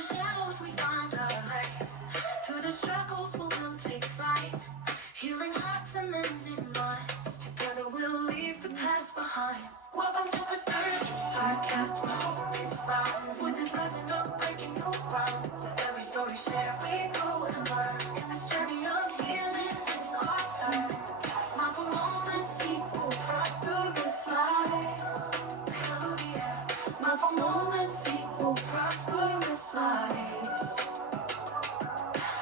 the shadows we find our light. Through the struggles we will take flight. Healing hearts and mending minds. Together we'll leave the past behind. Welcome to Persperity Podcast, where hope is found. Voices rising up, breaking new ground. With every story shared, we grow and learn. In this journey of healing, it's our turn. Mindful moments equal prosperous lives. Hallelujah. Mindful moments equal prosperous lives.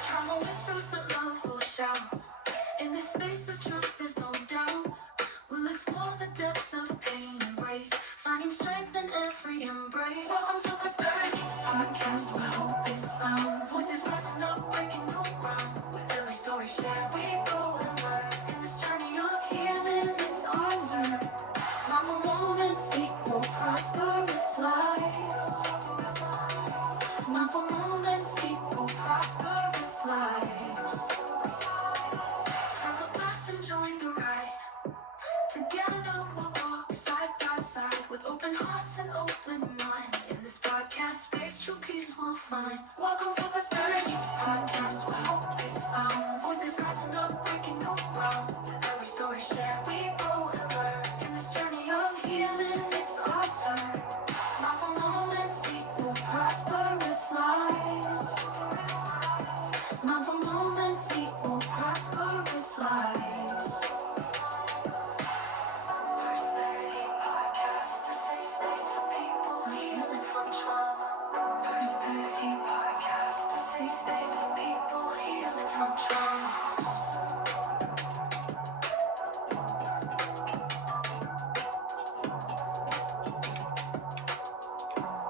Trauma whispers, but love will shout. In this space of trust, there's no doubt. We'll explore the depths of pain and grace, finding strength in every embrace. Welcome to Persperity Podcast, where hope is found. Voices rising up, breaking new ground. With every story shared, we grow and learn. In this journey of healing, it's our turn. Mindful moments equal prosperous lives. Mindful moments equal prosperous lives. Take a breath and join the ride. Together we'll walk side by side with open hearts and open minds. In this podcast space, true peace we'll find. Welcome to Persperity Podcast, where hope is found. Voices rising up, breaking new ground. With every story shared, we grow and learn. In this journey of healing, it's our turn. Mindful moments equal prosperous lives. Mindful moments equal prosperous lives. Persperity Podcast, a safe space for people healing from trauma. Persperity Podcast, a safe space for people healing from trauma.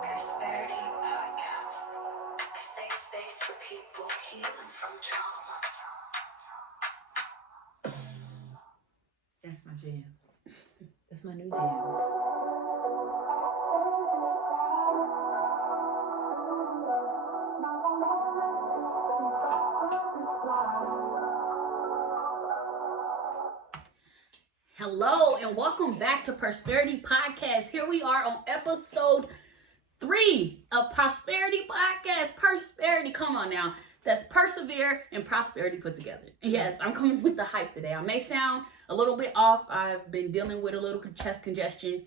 Persperity Podcast, a safe space for people healing from trauma. That's my jam. That's my new jam. Hello and welcome back to Persperity Podcast. Here we are on episode 3 of Prosperity Podcast. Persperity, come on now. That's persevere and prosperity put together. Yes, I'm coming with the hype today. I may sound a little bit off. I've been dealing with a little chest congestion,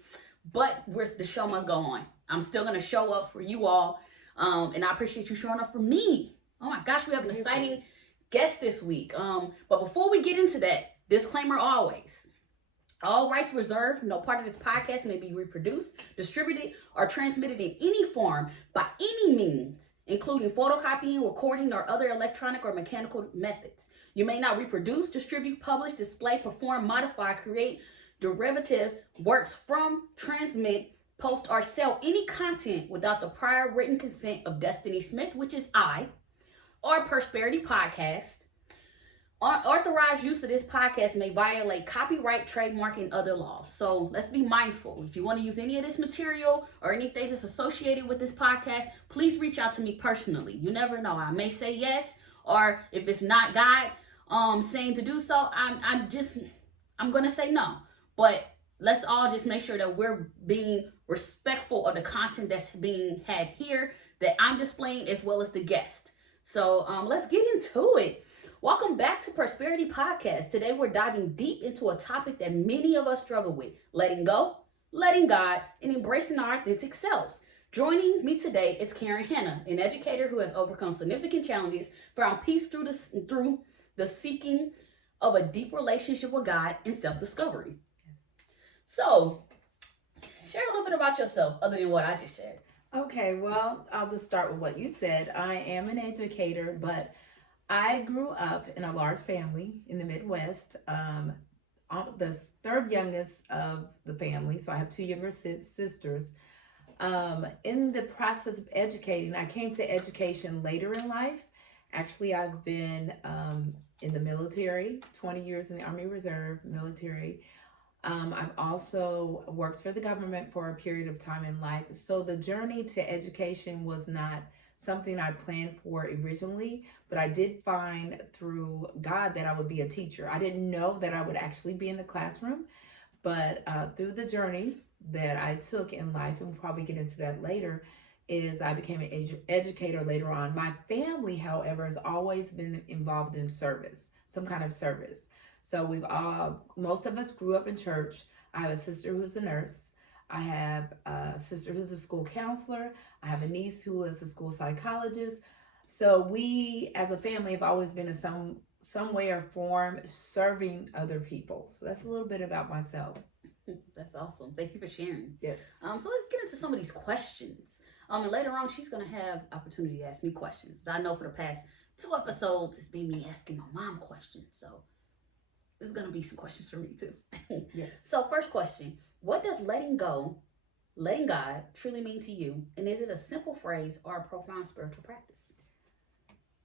but the show must go on. I'm still going to show up for you all, and I appreciate you showing up for me. Oh my gosh, we have an exciting guest this week. But before we get into that, disclaimer always. All rights reserved. No part of this podcast may be reproduced, distributed, or transmitted in any form by any means, including photocopying, recording, or other electronic or mechanical methods. You may not reproduce, distribute, publish, display, perform, modify, create derivative works from, transmit, post, or sell any content without the prior written consent of Destiny Smith, which is I, or Persperity Podcast. Unauthorized use of this podcast may violate copyright, trademark, and other laws. So let's be mindful. If you want to use any of this material or anything that's associated with this podcast, please reach out to me personally. You never know. I may say yes, or if it's not God saying to do so, I'm gonna say no. But let's all just make sure that we're being respectful of the content that's being had here, that I'm displaying, as well as the guest. So let's get into it. Welcome back to Persperity Podcast. Today we're diving deep into a topic that many of us struggle with: letting go, letting God, and embracing our authentic selves. Joining me today is Karen Hanna, an educator who has overcome significant challenges, found peace through the seeking of a deep relationship with God and self-discovery. So, share a little bit about yourself other than what I just shared. Okay, well, I'll just start with what you said. I am an educator, but I grew up in a large family in the Midwest. I'm the third youngest of the family, so I have 2 younger sisters. In the process of educating, I came to education later in life. Actually, I've been in the military, 20 years in the Army Reserve military. I've also worked for the government for a period of time in life. So the journey to education was not something I planned for originally, but I did find through God that I would be a teacher. I didn't know that I would actually be in the classroom, but through the journey that I took in life, and we'll probably get into that later, is I became an educator later on. My family, however, has always been involved in service, some kind of service. So most of us grew up in church. I have a sister who's a nurse. I have a sister who's a school counselor. I have a niece who is a school psychologist. So we, as a family, have always been in some way or form serving other people. So that's a little bit about myself. That's awesome. Thank you for sharing. Yes. So let's get into some of these questions. And later on, she's gonna have opportunity to ask me questions. I know for the past 2 episodes, it's been me asking my mom questions. So there's gonna be some questions for me too. Yes. So first question: what does letting go, letting God truly mean to you? And is it a simple phrase or a profound spiritual practice?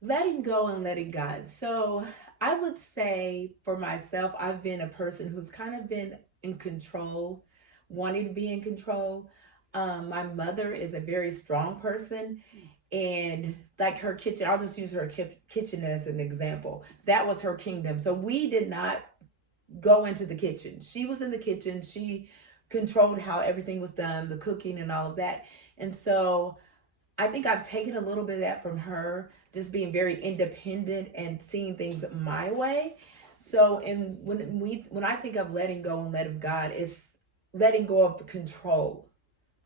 Letting go and letting God. So I would say for myself, I've been a person who's kind of been in control, wanting to be in control. My mother is a very strong person, and like her kitchen, I'll just use her kitchen as an example. That was her kingdom. So we did not go into the kitchen. She was in the kitchen. She controlled how everything was done, the cooking and all of that. And so I think I've taken a little bit of that from her, just being very independent and seeing things my way. So, when I think of letting go and letting God, it's letting go of the control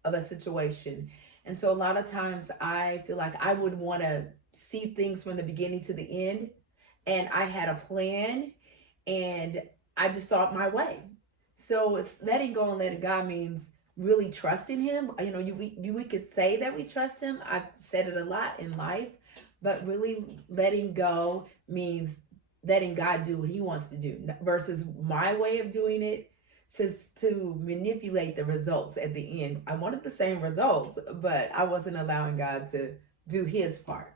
of a situation. And so a lot of times I feel like I would want to see things from the beginning to the end, and I had a plan, and I just saw it my way. So it's letting go and letting God means really trusting him. You know, we could say that we trust him. I've said it a lot in life, but really letting go means letting God do what he wants to do versus my way of doing it to manipulate the results at the end. I wanted the same results, but I wasn't allowing God to do his part.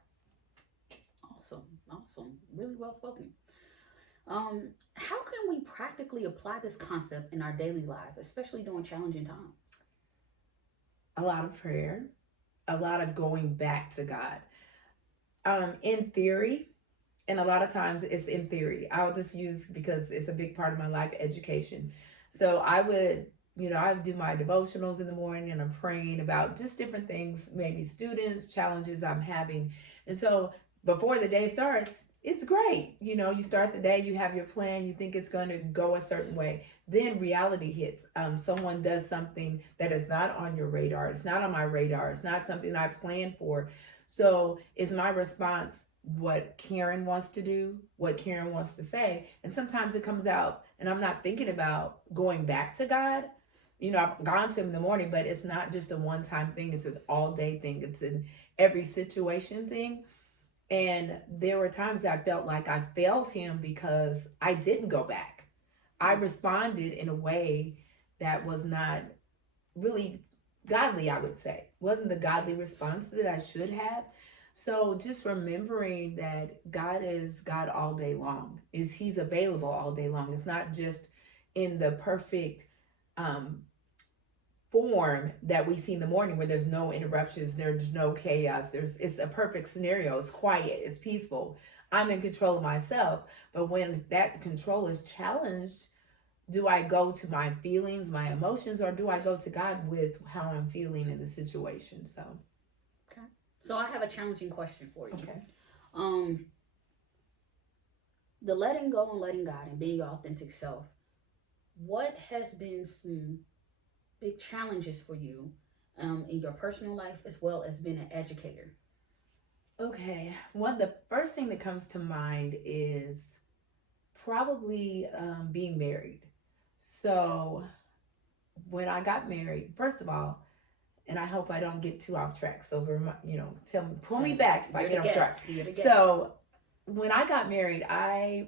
Awesome. Really well spoken. How can we practically apply this concept in our daily lives, especially during challenging times? A lot of prayer, a lot of going back to God. In theory, and a lot of times it's in theory. I'll just use, because it's a big part of my life, education. So I would, I would do my devotionals in the morning, and I'm praying about just different things, maybe students, challenges I'm having. And so before the day starts, it's great. You start the day, you have your plan, you think it's going to go a certain way. Then reality hits. Someone does something that is not on your radar. It's not on my radar. It's not something I planned for. So is my response what Karen wants to do, what Karen wants to say? And sometimes it comes out and I'm not thinking about going back to God. I've gone to him in the morning, but it's not just a one-time thing. It's an all-day thing. It's an every situation thing. And there were times I felt like I failed him because I didn't go back. I responded in a way that was not really godly, I would say. Wasn't the godly response that I should have. So just remembering that God is God all day long. He's available all day long. It's not just in the perfect form that we see in the morning where there's no interruptions, there's no chaos, it's a perfect scenario, it's quiet, it's peaceful. I'm in control of myself. But when that control is challenged, do I go to my feelings, my emotions, or do I go to God with how I'm feeling in the situation? So I have a challenging question for you. Okay. The letting go and letting God and being your authentic self, what has been some big challenges for you in your personal life as well as being an educator? Okay. The first thing that comes to mind is probably being married. So when I got married, first of all, and I hope I don't get too off track. So, pull me back if I get off track. So when I got married, I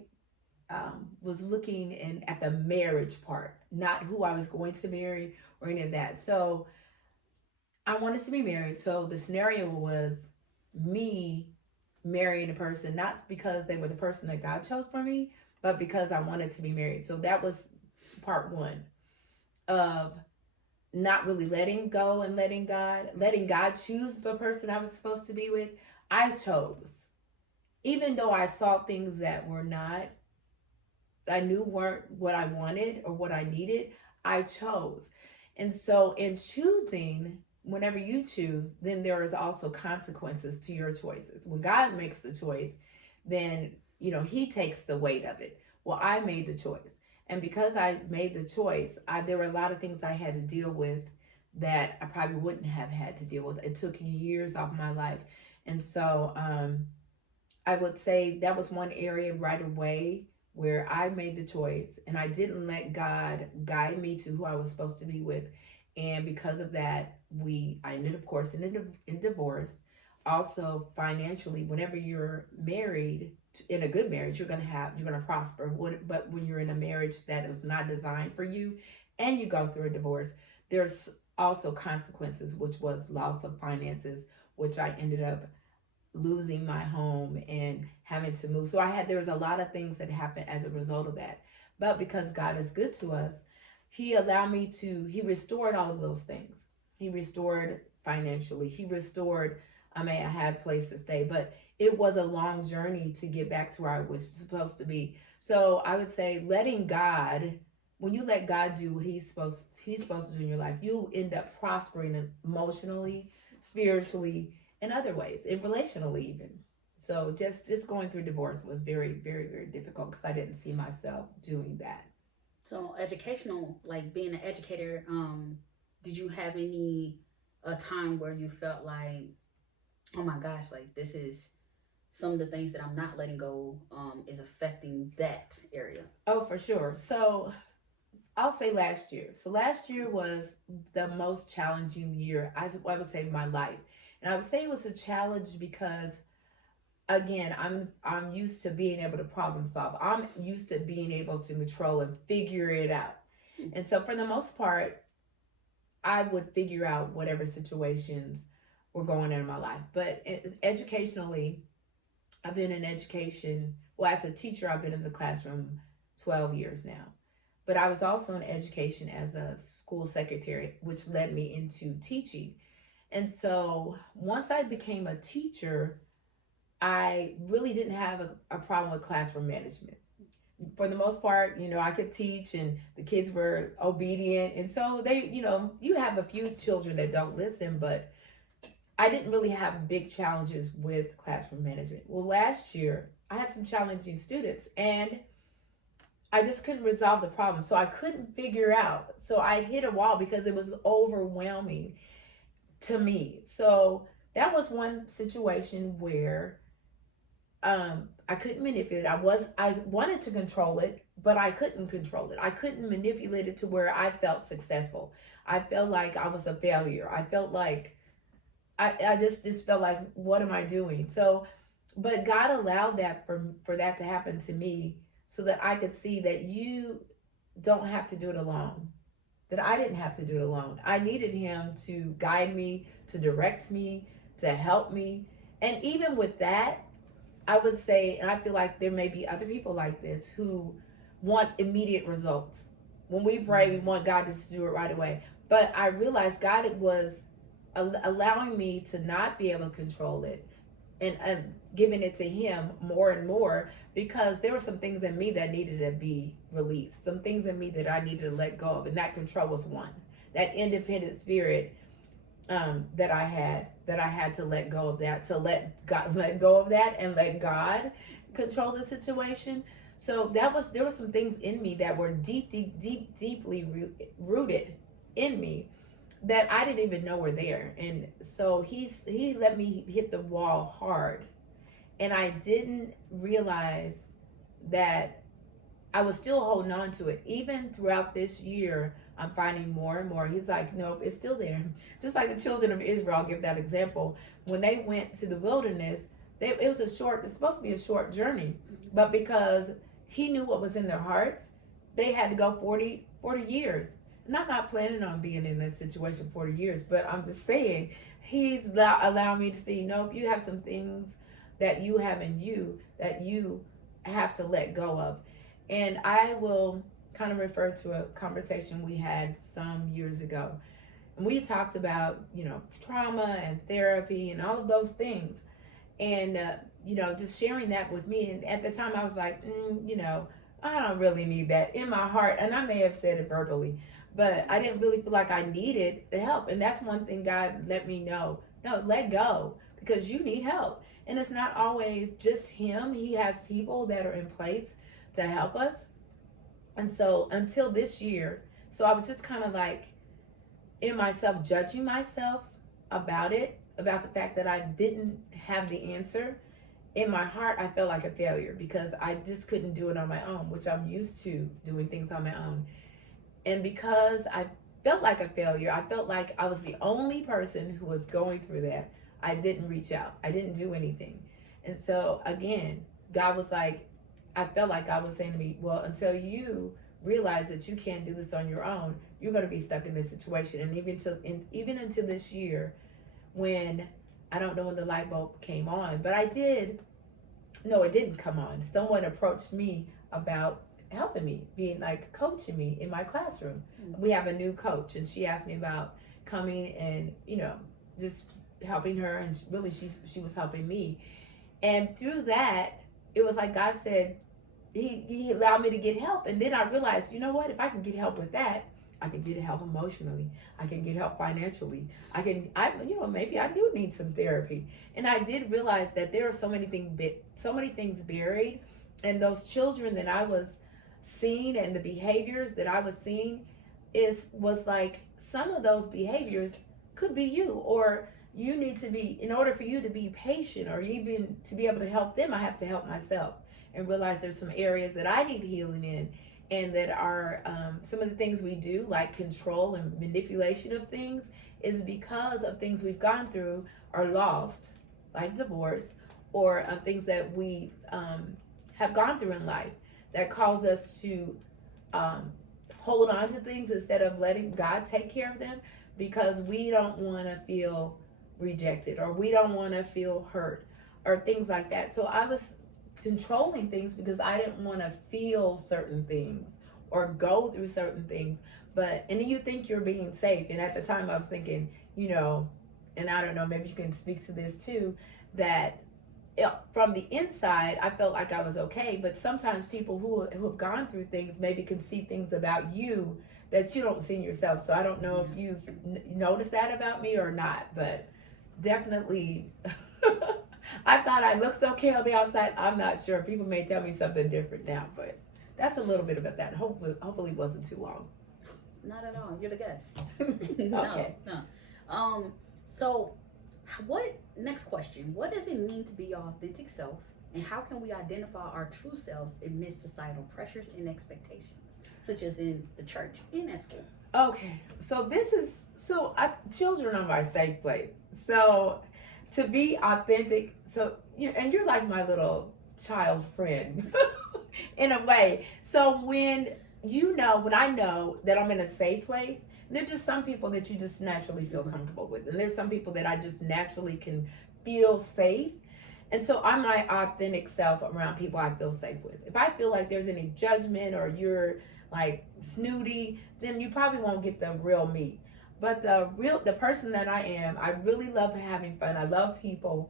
was looking at the marriage part, not who I was going to marry or any of that. So I wanted to be married. So the scenario was me marrying a person, not because they were the person that God chose for me, but because I wanted to be married. So that was part one of not really letting go and letting God choose the person I was supposed to be with. I chose, even though I saw things that I knew weren't what I wanted or what I needed. I chose. And so in choosing whenever you choose, then there is also consequences to your choices. When God makes the choice, then He takes the weight of it. Well, I made the choice, and because I made the choice, there were a lot of things I had to deal with that I probably wouldn't have had to deal with. It took years off my life, and so I would say that was one area right away where I made the choice and I didn't let God guide me to who I was supposed to be with. And because of that, I ended, of course, in divorce. Also, financially, whenever you're married, in a good marriage, you're gonna prosper. But when you're in a marriage that is not designed for you, and you go through a divorce, there's also consequences, which was loss of finances, which I ended up losing my home and having to move. So there was a lot of things that happened as a result of that. But because God is good to us, He restored all of those things. He restored financially. He restored, I had a place to stay, but it was a long journey to get back to where I was supposed to be. So I would say when you let God do what he's supposed to do in your life, you end up prospering emotionally, spiritually, in other ways, in relationally even. So just going through divorce was very, very, very difficult because I didn't see myself doing that. So educational, like being an educator, did you have any a time where you felt like, oh my gosh, like this is some of the things that I'm not letting go is affecting that area? Oh, for sure. So I'll say last year. So last year was the most challenging year I would say of my life, and I would say it was a challenge because again, I'm used to being able to problem solve. I'm used to being able to control and figure it out. And so for the most part, I would figure out whatever situations were going on in my life. But educationally, I've been in education. Well, as a teacher, I've been in the classroom 12 years now. But I was also in education as a school secretary, which led me into teaching. And so once I became a teacher, I really didn't have a problem with classroom management. For the most part, I could teach and the kids were obedient. And so you have a few children that don't listen, but I didn't really have big challenges with classroom management. Well, last year, I had some challenging students and I just couldn't resolve the problem. So I couldn't figure out. So I hit a wall because it was overwhelming to me. So that was one situation where I couldn't manipulate it. I wanted to control it, but I couldn't control it. I couldn't manipulate it to where I felt successful. I felt like I was a failure. I felt like I just felt like, what am I doing? So, but God allowed that for that to happen to me so that I could see that you don't have to do it alone. That I didn't have to do it alone. I needed him to guide me, to direct me, to help me. And even with that, I would say, and I feel like there may be other people like this who want immediate results. When we pray, we want God to just do it right away. But I realized God was allowing me to not be able to control it and giving it to Him more and more because there were some things in me that needed to be released, some things in me that I needed to let go of, and that control was one. That independent spirit that I had to let go of that, to let go of that and let God control the situation. So there were some things in me that were deeply rooted in me that I didn't even know were there. And so he let me hit the wall hard, and I didn't realize that I was still holding on to it. Even throughout this year, I'm finding more and more. He's like, nope, it's still there. Just like the children of Israel, I'll give that example. When they went to the wilderness, it's supposed to be a short journey. But because he knew what was in their hearts, they had to go 40 years. And I'm not planning on being in this situation 40 years, but I'm just saying, he's allowing me to see, nope, you have some things that you have in you that you have to let go of. And I will kind of refer to a conversation we had some years ago. And we talked about, trauma and therapy and all of those things. And, just sharing that with me. And at the time I was like, I don't really need that in my heart. And I may have said it verbally, but I didn't really feel like I needed the help. And that's one thing God let me know. No, let go, because you need help. And it's not always just Him. He has people that are in place to help us. And so until this year, so I was just kind of like in myself, judging myself about it, about the fact that I didn't have the answer. In my heart, I felt like a failure because I just couldn't do it on my own, which I'm used to doing things on my own. And because I felt like a failure, I felt like I was the only person who was going through that. I didn't reach out. I didn't do anything. And so again, God was like, I felt like God was saying to me, well, until you realize that you can't do this on your own, you're going to be stuck in this situation. And even until this year, when I don't know when the light bulb came on, but I did. No, it didn't come on. Someone approached me about helping me, being like coaching me in my classroom. We have a new coach, and she asked me about coming and just helping her, and really she was helping me. And through that, it was like God said, he allowed me to get help. And then I realized, you know what, if I can get help with that, I can get help emotionally, I can get help financially, maybe I do need some therapy. And I did realize that there are so many things buried, and those children that I was seeing and the behaviors that I was seeing was like, some of those behaviors could be you, or you need to be, in order for you to be patient or even to be able to help them, I have to help myself and realize there's some areas that I need healing in, and that are some of the things we do, like control and manipulation of things, is because of things we've gone through or lost, like divorce, or things that we have gone through in life that cause us to hold on to things instead of letting God take care of them, because we don't want to feel rejected, or we don't want to feel hurt, or things like that. So I was controlling things because I didn't want to feel certain things or go through certain things. And then you think you're being safe. And at the time I was thinking, and I don't know, maybe you can speak to this too, that from the inside, I felt like I was okay. But sometimes people who have gone through things maybe can see things about you that you don't see in yourself. So I don't know if you've noticed that about me or not, but definitely I thought I looked okay on the outside. I'm not sure. People may tell me something different now, but that's a little bit about that. Hopefully it wasn't too long. Not at all. You're the guest. Okay. No. So next question. What does it mean to be your authentic self, and how can we identify our true selves amidst societal pressures and expectations, such as in the church and at school? Okay. So children are my safe place. So to be authentic, and you're like my little child friend in a way. So when I know that I'm in a safe place, there's just some people that you just naturally feel comfortable with, and there's some people that I just naturally can feel safe. And so I'm my authentic self around people I feel safe with. If I feel like there's any judgment or you're like snooty, then you probably won't get the real me. But the person that I am, I really love having fun. I love people.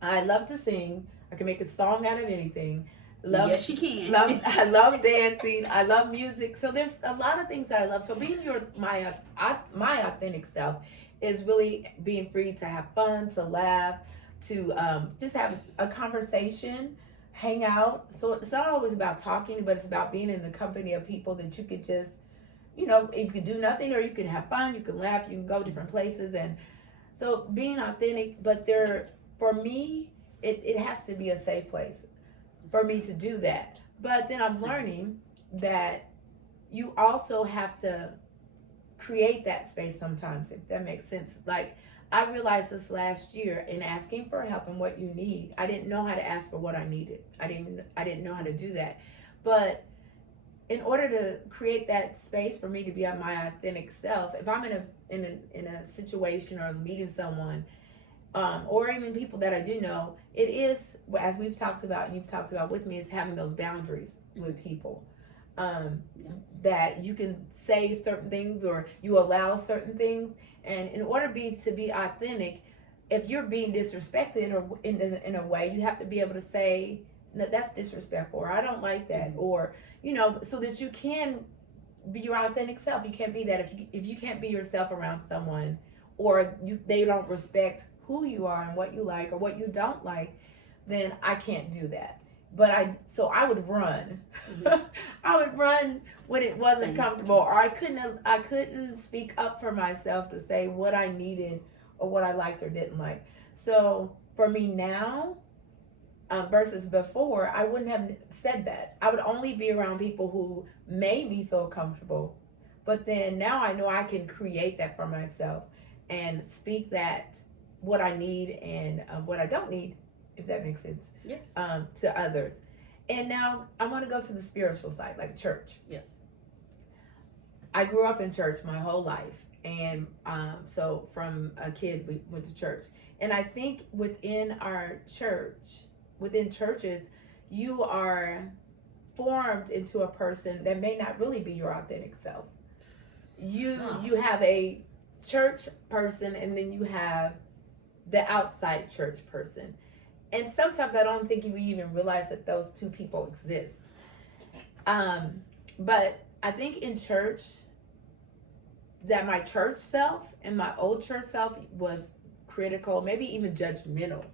I love to sing. I can make a song out of anything. Yes, you can. I love dancing. I love music. So there's a lot of things that I love. So being my authentic self is really being free to have fun, to laugh, to just have a conversation, hang out. So it's not always about talking, but it's about being in the company of people that you could just, you could do nothing, or you could have fun, you can laugh, you can go different places. And so being authentic, but for me, it has to be a safe place for me to do that. But then I'm learning that you also have to create that space sometimes, if that makes sense. Like, I realized this last year in asking for help and what you need, I didn't know how to ask for what I needed. I didn't know how to do that. But in order to create that space for me to be my authentic self, if I'm in a situation or meeting someone, or even people that I do know, it is, as we've talked about and you've talked about with me, is having those boundaries with people. That you can say certain things or you allow certain things. And in order to be authentic, if you're being disrespected or in a way, you have to be able to say, no, that's disrespectful, or I don't like that, or so that you can be your authentic self. You can't be that if you can't be yourself around someone, or they don't respect who you are and what you like or what you don't like, then I can't do that. But I would run. Mhm. I would run when it wasn't Same. comfortable, or I couldn't speak up for myself to say what I needed or what I liked or didn't like. So for me now, versus before, I wouldn't have said that. I would only be around people who made me feel comfortable. But then now I know I can create that for myself and speak that what I need and what I don't need, if that makes sense, Yes. to others. And now I want to go to the spiritual side, like church. Yes. I grew up in church my whole life. And so from a kid, we went to church. And I think within churches, you are formed into a person that may not really be your authentic self. No. You have a church person, and then you have the outside church person. And sometimes I don't think you even realize that those two people exist. But I think in church, that my church self and my old church self was critical, maybe even judgmental.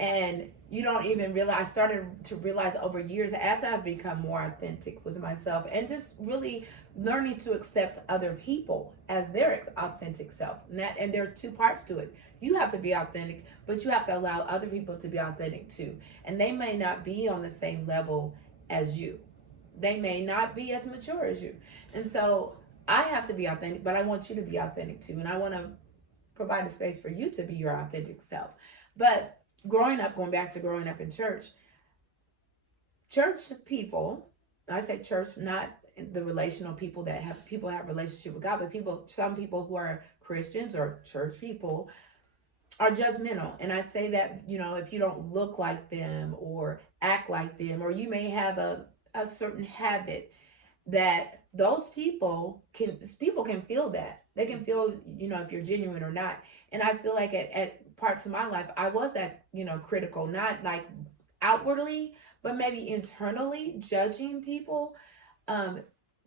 And you don't even realize, I started to realize over years as I've become more authentic with myself and just really learning to accept other people as their authentic self. And there's two parts to it. You have to be authentic, but you have to allow other people to be authentic too. And they may not be on the same level as you. They may not be as mature as you. And so I have to be authentic, but I want you to be authentic too. And I want to provide a space for you to be your authentic self. But going back to growing up in church people, I say church, not the relational people that have relationship with God, but some people who are Christians or church people are judgmental. And I say that, if you don't look like them or act like them, or you may have a certain habit, that those people can feel that. They can feel, if you're genuine or not. And I feel like at parts of my life, I was that, critical, not like outwardly, but maybe internally judging people, um,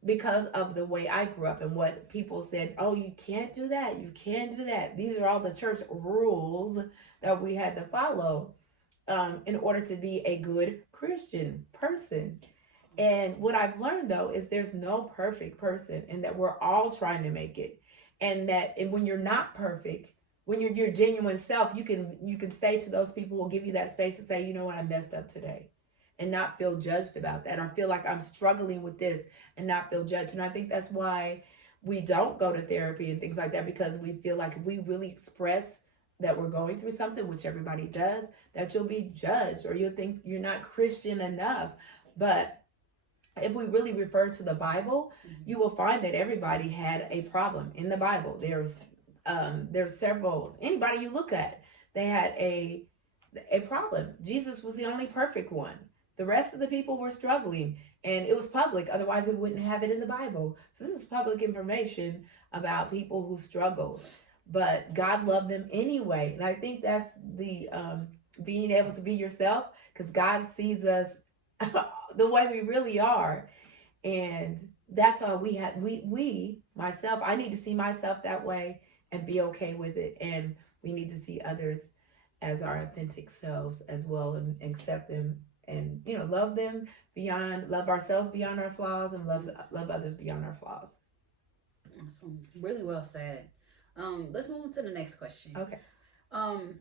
because of the way I grew up and what people said. Oh, you can't do that. You can't do that. These are all the church rules that we had to follow, in order to be a good Christian person. And what I've learned though is there's no perfect person, and that we're all trying to make it. And when you're not perfect, when you're your genuine self, you can say to those people who will give you that space to say, you know what, I messed up today, and not feel judged about that, or feel like I'm struggling with this and not feel judged. And I think that's why we don't go to therapy and things like that, because we feel like if we really express that we're going through something, which everybody does, that you'll be judged, or you'll think you're not Christian enough. But if we really refer to the Bible, you will find that everybody had a problem in the Bible. There's several. Anybody you look at, they had a problem. Jesus was the only perfect one. The rest of the people were struggling, and it was public. Otherwise, we wouldn't have it in the Bible. So this is public information about people who struggled, but God loved them anyway. And I think that's the being able to be yourself, because God sees us the way we really are. And that's how myself, I need to see myself that way and be okay with it. And we need to see others as our authentic selves as well, and accept them, and love ourselves beyond our flaws, and love others beyond our flaws. Awesome. Really well said. Let's move on to the next question. Okay. Um,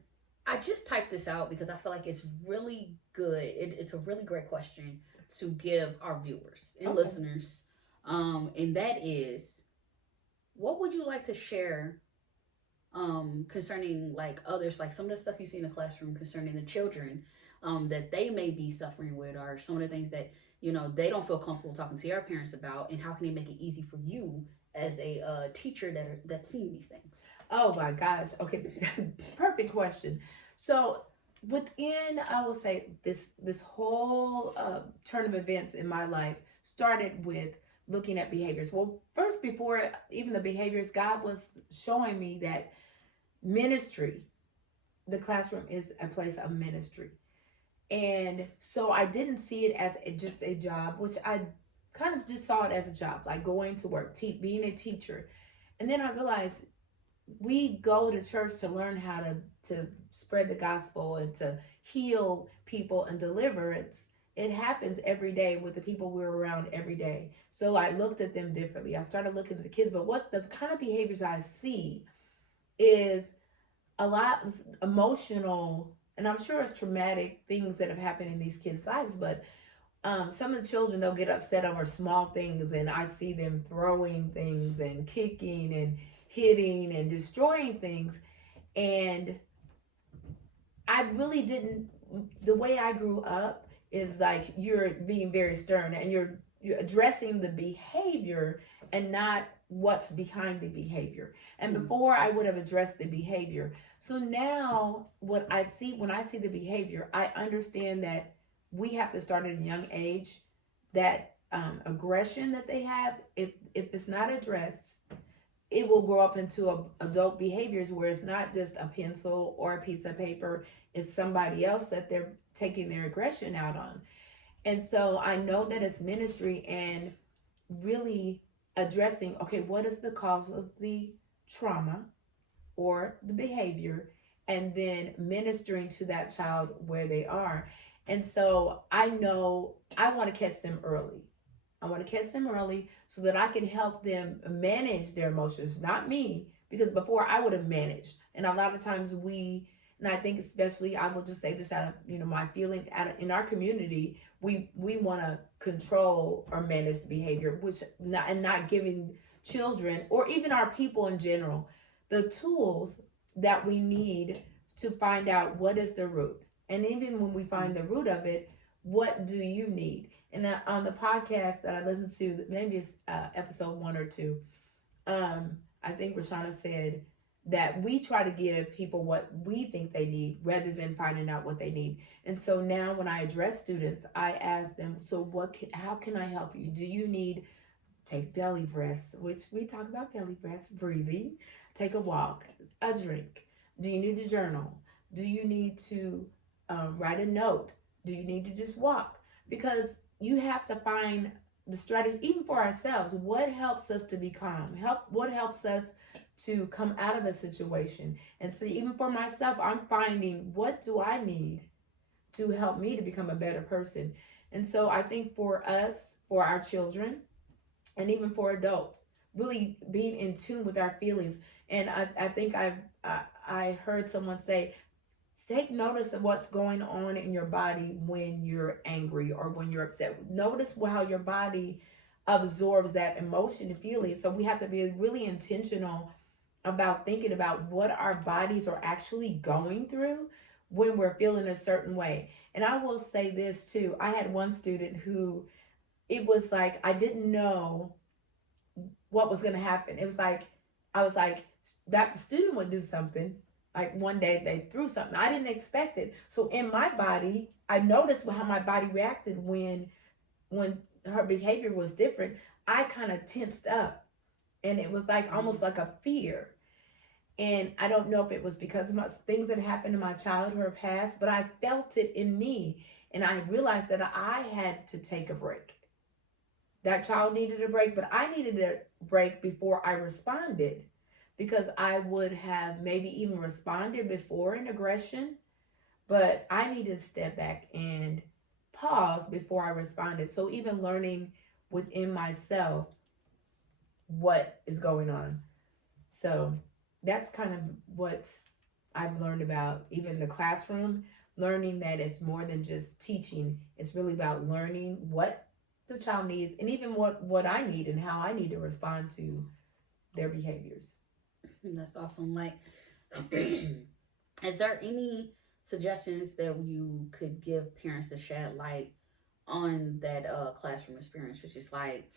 I just typed this out because I feel like it's really good. It's a really great question to give our viewers and listeners. And that is, what would you like to share concerning like others, like some of the stuff you see in the classroom concerning the children that they may be suffering with, or some of the things that they don't feel comfortable talking to your parents about, and how can they make it easy for you as a teacher that's seeing these things? Oh my gosh. Okay. Perfect question. So within, I will say, this whole turn of events in my life started with looking at behaviors. Well, first, before even the behaviors, God was showing me that ministry, the classroom is a place of ministry. And so I didn't see it as just a job, which kind of just saw it as a job, like going to work, being a teacher. And then I realized we go to church to learn how to spread the gospel and to heal people and deliverance. It happens every day with the people we're around every day. So I looked at them differently. I started looking at the kids, but what the kind of behaviors I see is a lot of emotional, and I'm sure it's traumatic things that have happened in these kids' lives, but some of the children, they'll get upset over small things, and I see them throwing things and kicking and hitting and destroying things. And I really didn't, the way I grew up is like you're being very stern and you're addressing the behavior and not what's behind the behavior. And before I would have addressed the behavior. So now what I see, when I see the behavior, I understand that we have to start at a young age. That aggression that they have, if it's not addressed, it will grow up into adult behaviors where it's not just a pencil or a piece of paper, it's somebody else that they're taking their aggression out on. And so I know that it's ministry and really addressing, okay, what is the cause of the trauma or the behavior, and then ministering to that child where they are. And so I know I want to catch them early. I want to catch them early so that I can help them manage their emotions, not me, because before I would have managed. And a lot of times and I think especially, I will just say this out of, my feeling, in our community, we want to control or manage the behavior, and not giving children or even our people in general the tools that we need to find out what is the root. And even when we find the root of it, what do you need? And on the podcast that I listened to, maybe it's episode 1 or 2, I think Rashana said that we try to give people what we think they need rather than finding out what they need. And so now when I address students, I ask them, so how can I help you? Do you need, take belly breaths, which we talk about belly breaths, breathing, take a walk, a drink. Do you need to journal? Do you need to write a note? Do you need to just walk? Because you have to find the strategy, even for ourselves. What helps us to be calm? What helps us to come out of a situation? And so even for myself, I'm finding, what do I need to help me to become a better person? And so I think for us, for our children, and even for adults, really being in tune with our feelings. And I think I heard someone say, take notice of what's going on in your body when you're angry or when you're upset. Notice how your body absorbs that emotion and feeling. So we have to be really intentional about thinking about what our bodies are actually going through when we're feeling a certain way. And I will say this too. I had one student who, it was like I didn't know what was going to happen. It was like, I was like, that student would do something. Like one day they threw something. I didn't expect it. So in my body, I noticed how my body reacted when her behavior was different. I kind of tensed up, and it was like almost like a fear. And I don't know if it was because of things that happened in my childhood or past, but I felt it in me. And I realized that I had to take a break. That child needed a break, but I needed a break before I responded, because I would have maybe even responded before in aggression, but I needed to step back and pause before I responded. So even learning within myself what is going on. So that's kind of what I've learned about even the classroom, learning that it's more than just teaching. It's really about learning what the child needs, and even what I need and how I need to respond to their behaviors. That's awesome. Like, is there any suggestions that you could give parents to shed light on that classroom experience? It's just like,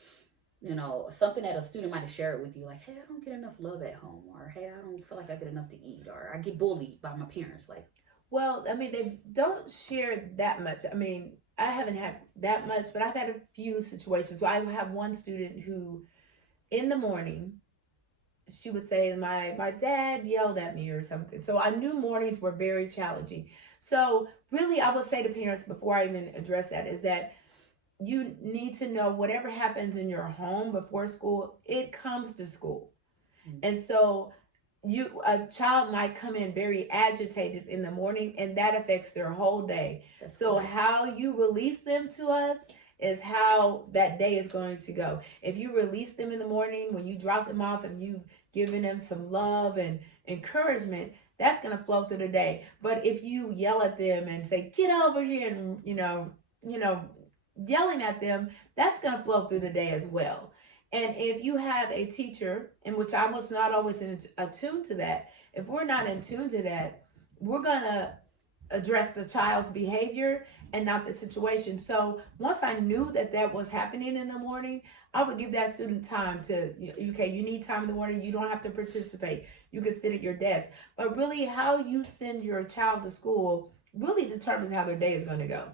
something that a student might have shared with you, like, hey, I don't get enough love at home, or hey, I don't feel like I get enough to eat, or I get bullied by my parents. Like, well, I mean, they don't share that much. I mean, I haven't had that much, but I've had a few situations. So I have one student who, in the morning, she would say, my dad yelled at me or something. So I knew mornings were very challenging. So really, I would say to parents, before I even address that, is that you need to know whatever happens in your home before school, it comes to school. And so a child might come in very agitated in the morning, and that affects their whole day. That's So correct. how you release them to us is how that day is going to go. If you release them in the morning, when you drop them off and you've given them some love and encouragement, that's going to flow through the day. But if you yell at them and say get over here, and you know yelling at them, that's going to flow through the day as well. And if you have a teacher, in which I was not always attuned to that, if we're not in tune to that, we're going to address the child's behavior and not the situation. So once I knew that that was happening in the morning, I would give that student time to, okay, you need time in the morning. You don't have to participate. You can sit at your desk. But really, how you send your child to school really determines how their day is going to go.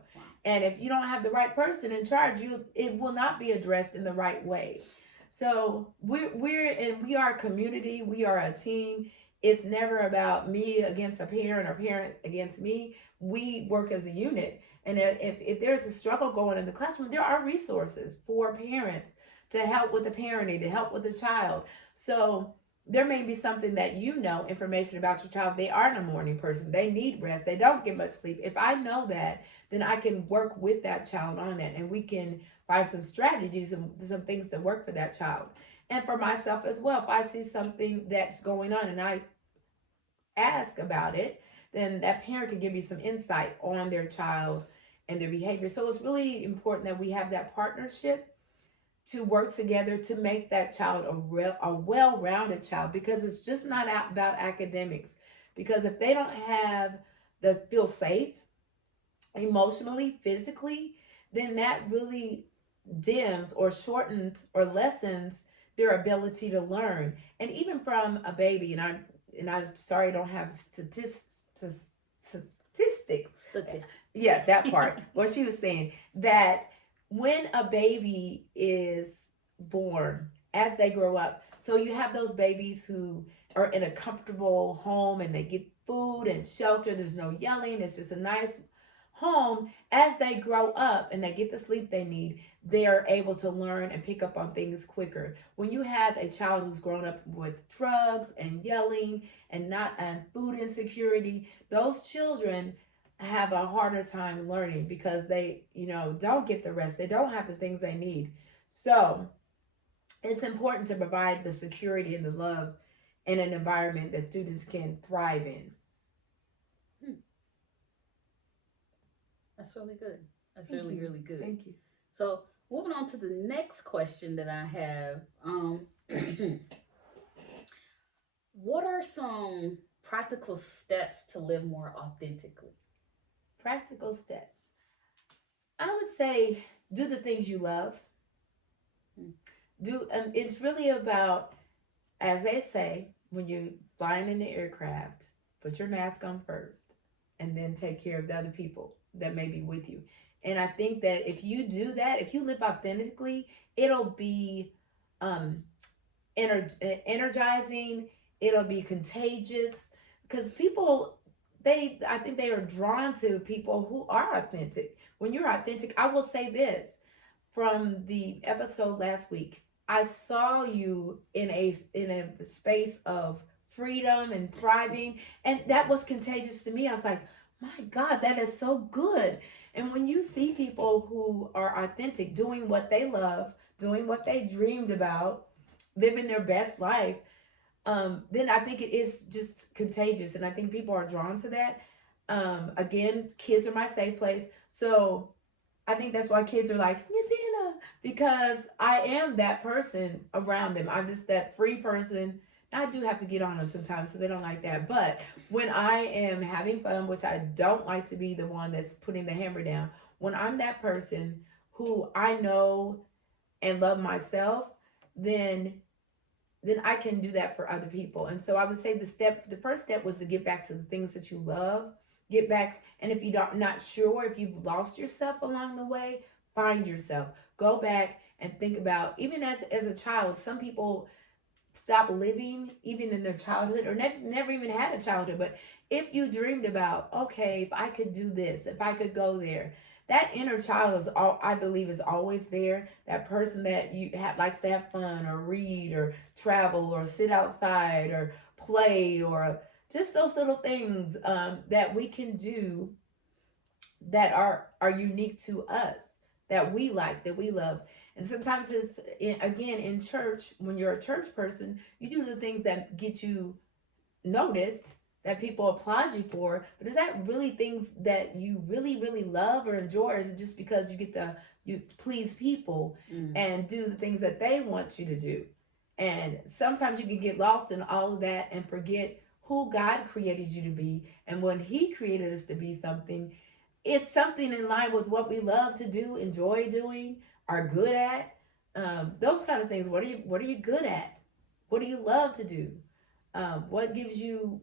And if you don't have the right person in charge, it will not be addressed in the right way. So we are a community. We are a team. It's never about me against a parent or parent against me. We work as a unit. And if there's a struggle going in the classroom, there are resources for parents to help with the parenting, to help with the child. So there may be something that information about your child. They aren't a morning person. They need rest. They don't get much sleep. If I know that, then I can work with that child on that, and we can find some strategies and some things that work for that child. And for myself as well, if I see something that's going on and I ask about it, then that parent can give me some insight on their child and their behavior. So it's really important that we have that partnership to work together to make that child a well-rounded child, because it's just not about academics. Because if they don't have the feel safe emotionally, physically, then that really dims or shortens or lessens their ability to learn. And even from a baby, and I'm sorry I don't have statistics. Statistics. Yeah, that part. What she was saying, that when a baby is born, as they grow up, so you have those babies who are in a comfortable home and they get food and shelter. There's no yelling. It's just a nice home. As they grow up and they get the sleep they need, they are able to learn and pick up on things quicker. When you have a child who's grown up with drugs and yelling and not and food insecurity, those children have a harder time learning because they, don't get the rest. They don't have the things they need. So it's important to provide the security and the love in an environment that students can thrive in. Hmm. That's really good. That's Thank really, you. really good. Thank you. So moving on to the next question that I have. What are some practical steps to live more authentically? Practical steps. I would say do the things you love. Hmm. It's really about, as they say, when you're flying in the aircraft, put your mask on first and then take care of the other people that may be with you. And I think that if you do that, if you live authentically, it'll be um, energizing, it'll be contagious, because people, I think they are drawn to people who are authentic. When you're authentic, I will say this from the episode last week, I saw you in a space of freedom and thriving, and that was contagious to me. I was like, my God, that is so good. And when you see people who are authentic, doing what they love, doing what they dreamed about, living their best life, then I think it is just contagious, and I think people are drawn to that. Again, kids are my safe place, so I think that's why kids are like, Miss Anna, because I am that person around them. I'm just that free person. I do have to get on them sometimes, so they don't like that. But when I am having fun, which I don't like to be the one that's putting the hammer down, when I'm that person who I know and love myself, then I can do that for other people. And so I would say the first step was to get back to the things that you love. Get back, and if you don't not sure if you've lost yourself along the way, find yourself. Go back and think about, even as a child, some people stop living even in their childhood, or never even had a childhood. But if you dreamed about, okay, if I could do this, if I could go there, that inner child is all, I believe, is always there. That person that likes to have fun or read or travel or sit outside or play, or just those little things that we can do that are unique to us, that we like, that we love. And sometimes it's again in church, when you're a church person, you do the things that get you noticed, that people applaud you for. But is that really things that you really love or enjoy, or is it just because you get to you please people and do the things that they want you to do? And sometimes you can get lost in all of that and forget who God created you to be. And when He created us to be something, it's something in line with what we love to do, enjoy doing, are good at. Those kind of things. What are you good at? What do you love to do? What gives you,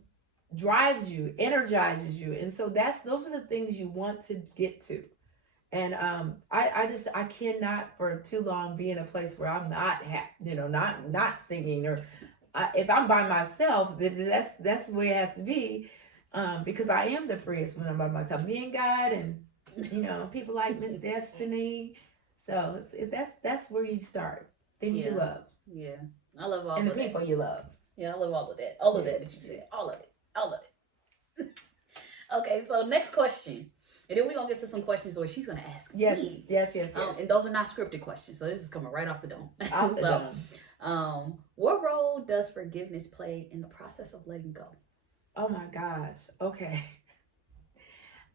drives you, energizes you? And so those are the things you want to get to. And I cannot for too long be in a place where I'm not not singing, or if I'm by myself, that's the way it has to be, because I am the freest when I'm by myself, me and God, and people like Miss Destiny. So that's where you start. Things you love. Yeah, I love all and the of that. people you love. Yeah, I love all of that. All of that you said. All of it. All of it. Okay, so next question. And then we're going to get to some questions where she's going to ask Yes, me. yes. And those are not scripted questions. So this is coming right off the dome. Off the dome. What role does forgiveness play in the process of letting go? Oh my gosh. Okay.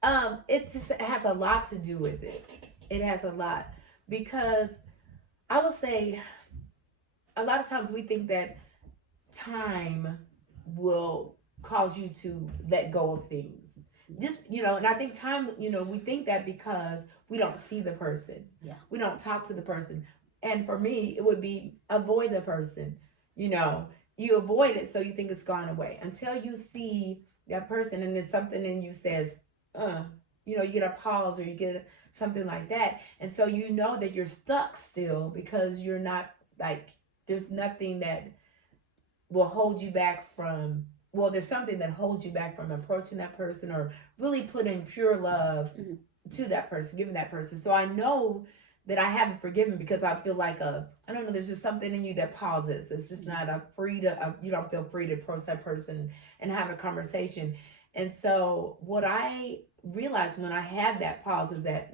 It has a lot to do with it. It has a lot, because I would say a lot of times we think that time will cause you to let go of things. Just, and I think time, we think that because we don't see the person. Yeah. We don't talk to the person. And for me, it would be avoid the person. You avoid it, so you think it's gone away until you see that person, and there's something in you says, you get a pause, or you get something like that. And so you know that you're stuck still, because you're not, like, there's nothing that will hold you back from, there's something that holds you back from approaching that person, or really putting pure love to that person, giving that person. So I know that I haven't forgiven, because I feel like I don't know, there's just something in you that pauses. It's just not you don't feel free to approach that person and have a conversation. And so what I realized when I had that pause is that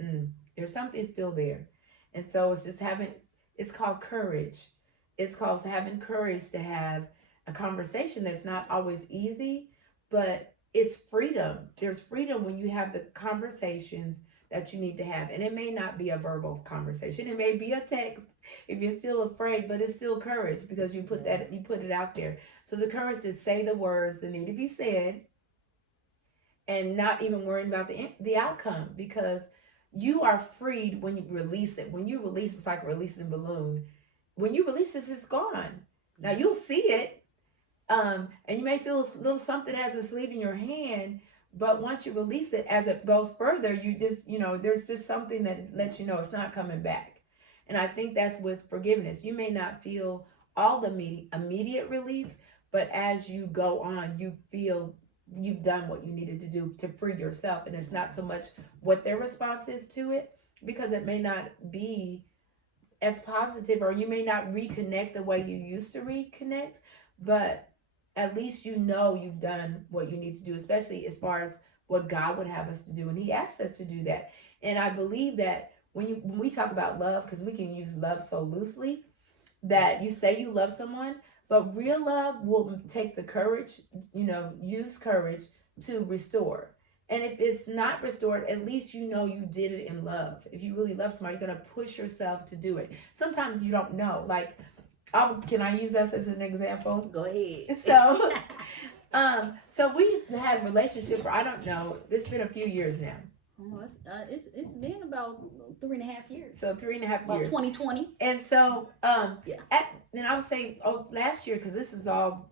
there's something still there. And so it's called courage. It's called having courage to have a conversation that's not always easy, but it's freedom. There's freedom when you have the conversations that you need to have. And it may not be a verbal conversation. It may be a text if you're still afraid, but it's still courage, because you put it out there. So the courage to say the words that need to be said, and not even worrying about the outcome, because you are freed when you release it. When you release, it's like releasing a balloon. When you release it, it's gone. Now you'll see it, and you may feel a little something as it's leaving your hand, but once you release it, as it goes further, you just, there's just something that lets you know it's not coming back. And I think that's with forgiveness. You may not feel all the immediate release, but as you go on, you feel you've done what you needed to do to free yourself. And it's not so much what their response is to it, because it may not be as positive, or you may not reconnect the way you used to reconnect, but at least you've done what you need to do, especially as far as what God would have us to do. And He asks us to do that. And I believe that when we talk about love, because we can use love so loosely, that you say you love someone, but real love will take the courage, use courage to restore. And if it's not restored, at least you did it in love. If you really love somebody, you're going to push yourself to do it. Sometimes you don't know. Like, can I use us as an example? Go ahead. So, so we had a relationship for, I don't know, it's been a few years now. Oh, it's been about 3.5 years. So 3.5 about years. 2020. And so, then I would say, last year, because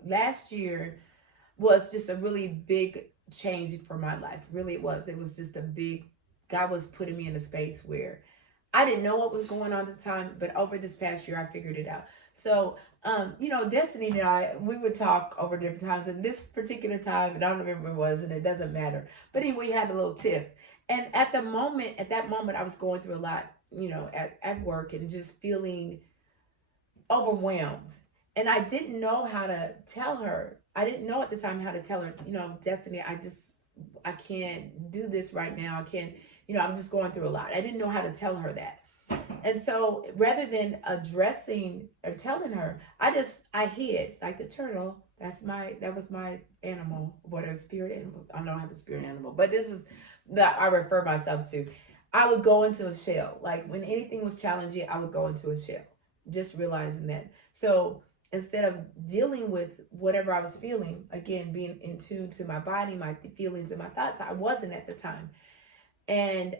last year was just a really big change for my life. Really, it was. It was just a big, God was putting me in a space where I didn't know what was going on at the time, but over this past year, I figured it out. So, Destiny and I, we would talk over different times. And this particular time, and I don't remember when it was, and it doesn't matter. But anyway, we had a little tiff. And at that moment, I was going through a lot, at work, and just feeling overwhelmed. And I didn't know how to tell her. I didn't know at the time how to tell her, Destiny, I can't do this right now. I can't, I'm just going through a lot. I didn't know how to tell her that. And so rather than addressing or telling her, I hid like the turtle. That was my animal, whatever spirit animal. I don't have a spirit animal, but this is that I refer myself to. I would go into a shell. Like when anything was challenging, I would go into a shell. Just realizing that. So instead of dealing with whatever I was feeling, again, being in tune to my body, my feelings and my thoughts, I wasn't at the time. And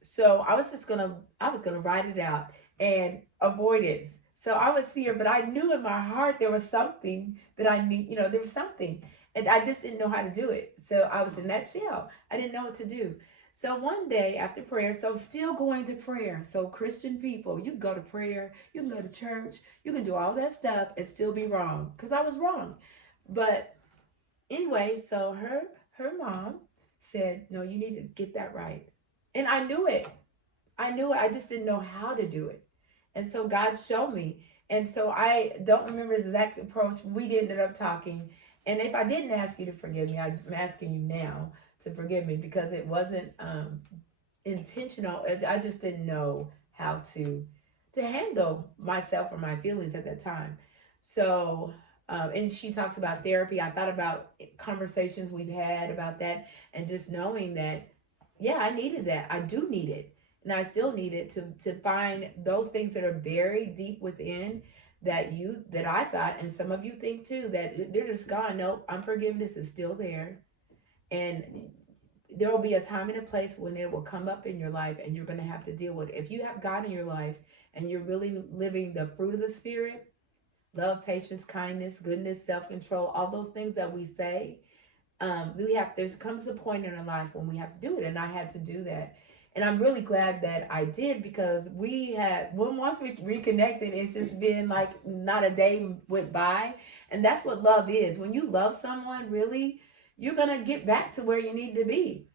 so I was gonna write it out and avoidance. So I would see her, but I knew in my heart there was something that I need, there was something. And I just didn't know how to do it. So I was in that shell. I didn't know what to do. So one day after prayer, so still going to prayer. So Christian people, you can go to prayer, you can go to church, you can do all that stuff and still be wrong. Because I was wrong. But anyway, so her mom said, no, you need to get that right. And I knew it. I knew it. I just didn't know how to do it. And so God showed me. And so I don't remember the exact approach. We ended up talking. And if I didn't ask you to forgive me, I'm asking you now to forgive me because it wasn't intentional. I just didn't know how to handle myself or my feelings at that time. So, and she talks about therapy. I thought about conversations we've had about that, and just knowing that, yeah, I needed that. I do need it, and I still need it to find those things that are buried deep within that I thought, and some of you think too, that they're just gone. Nope, unforgiveness is still there, and there will be a time and a place when it will come up in your life, and you're going to have to deal with it. If you have God in your life and you're really living the fruit of the Spirit, love, patience, kindness, goodness, self-control, all those things that we say, there's comes a point in our life when we have to do it, and I had to do that. And I'm really glad that I did, because once we reconnected, it's just been like not a day went by. And that's what love is. When you love someone, really, you're going to get back to where you need to be.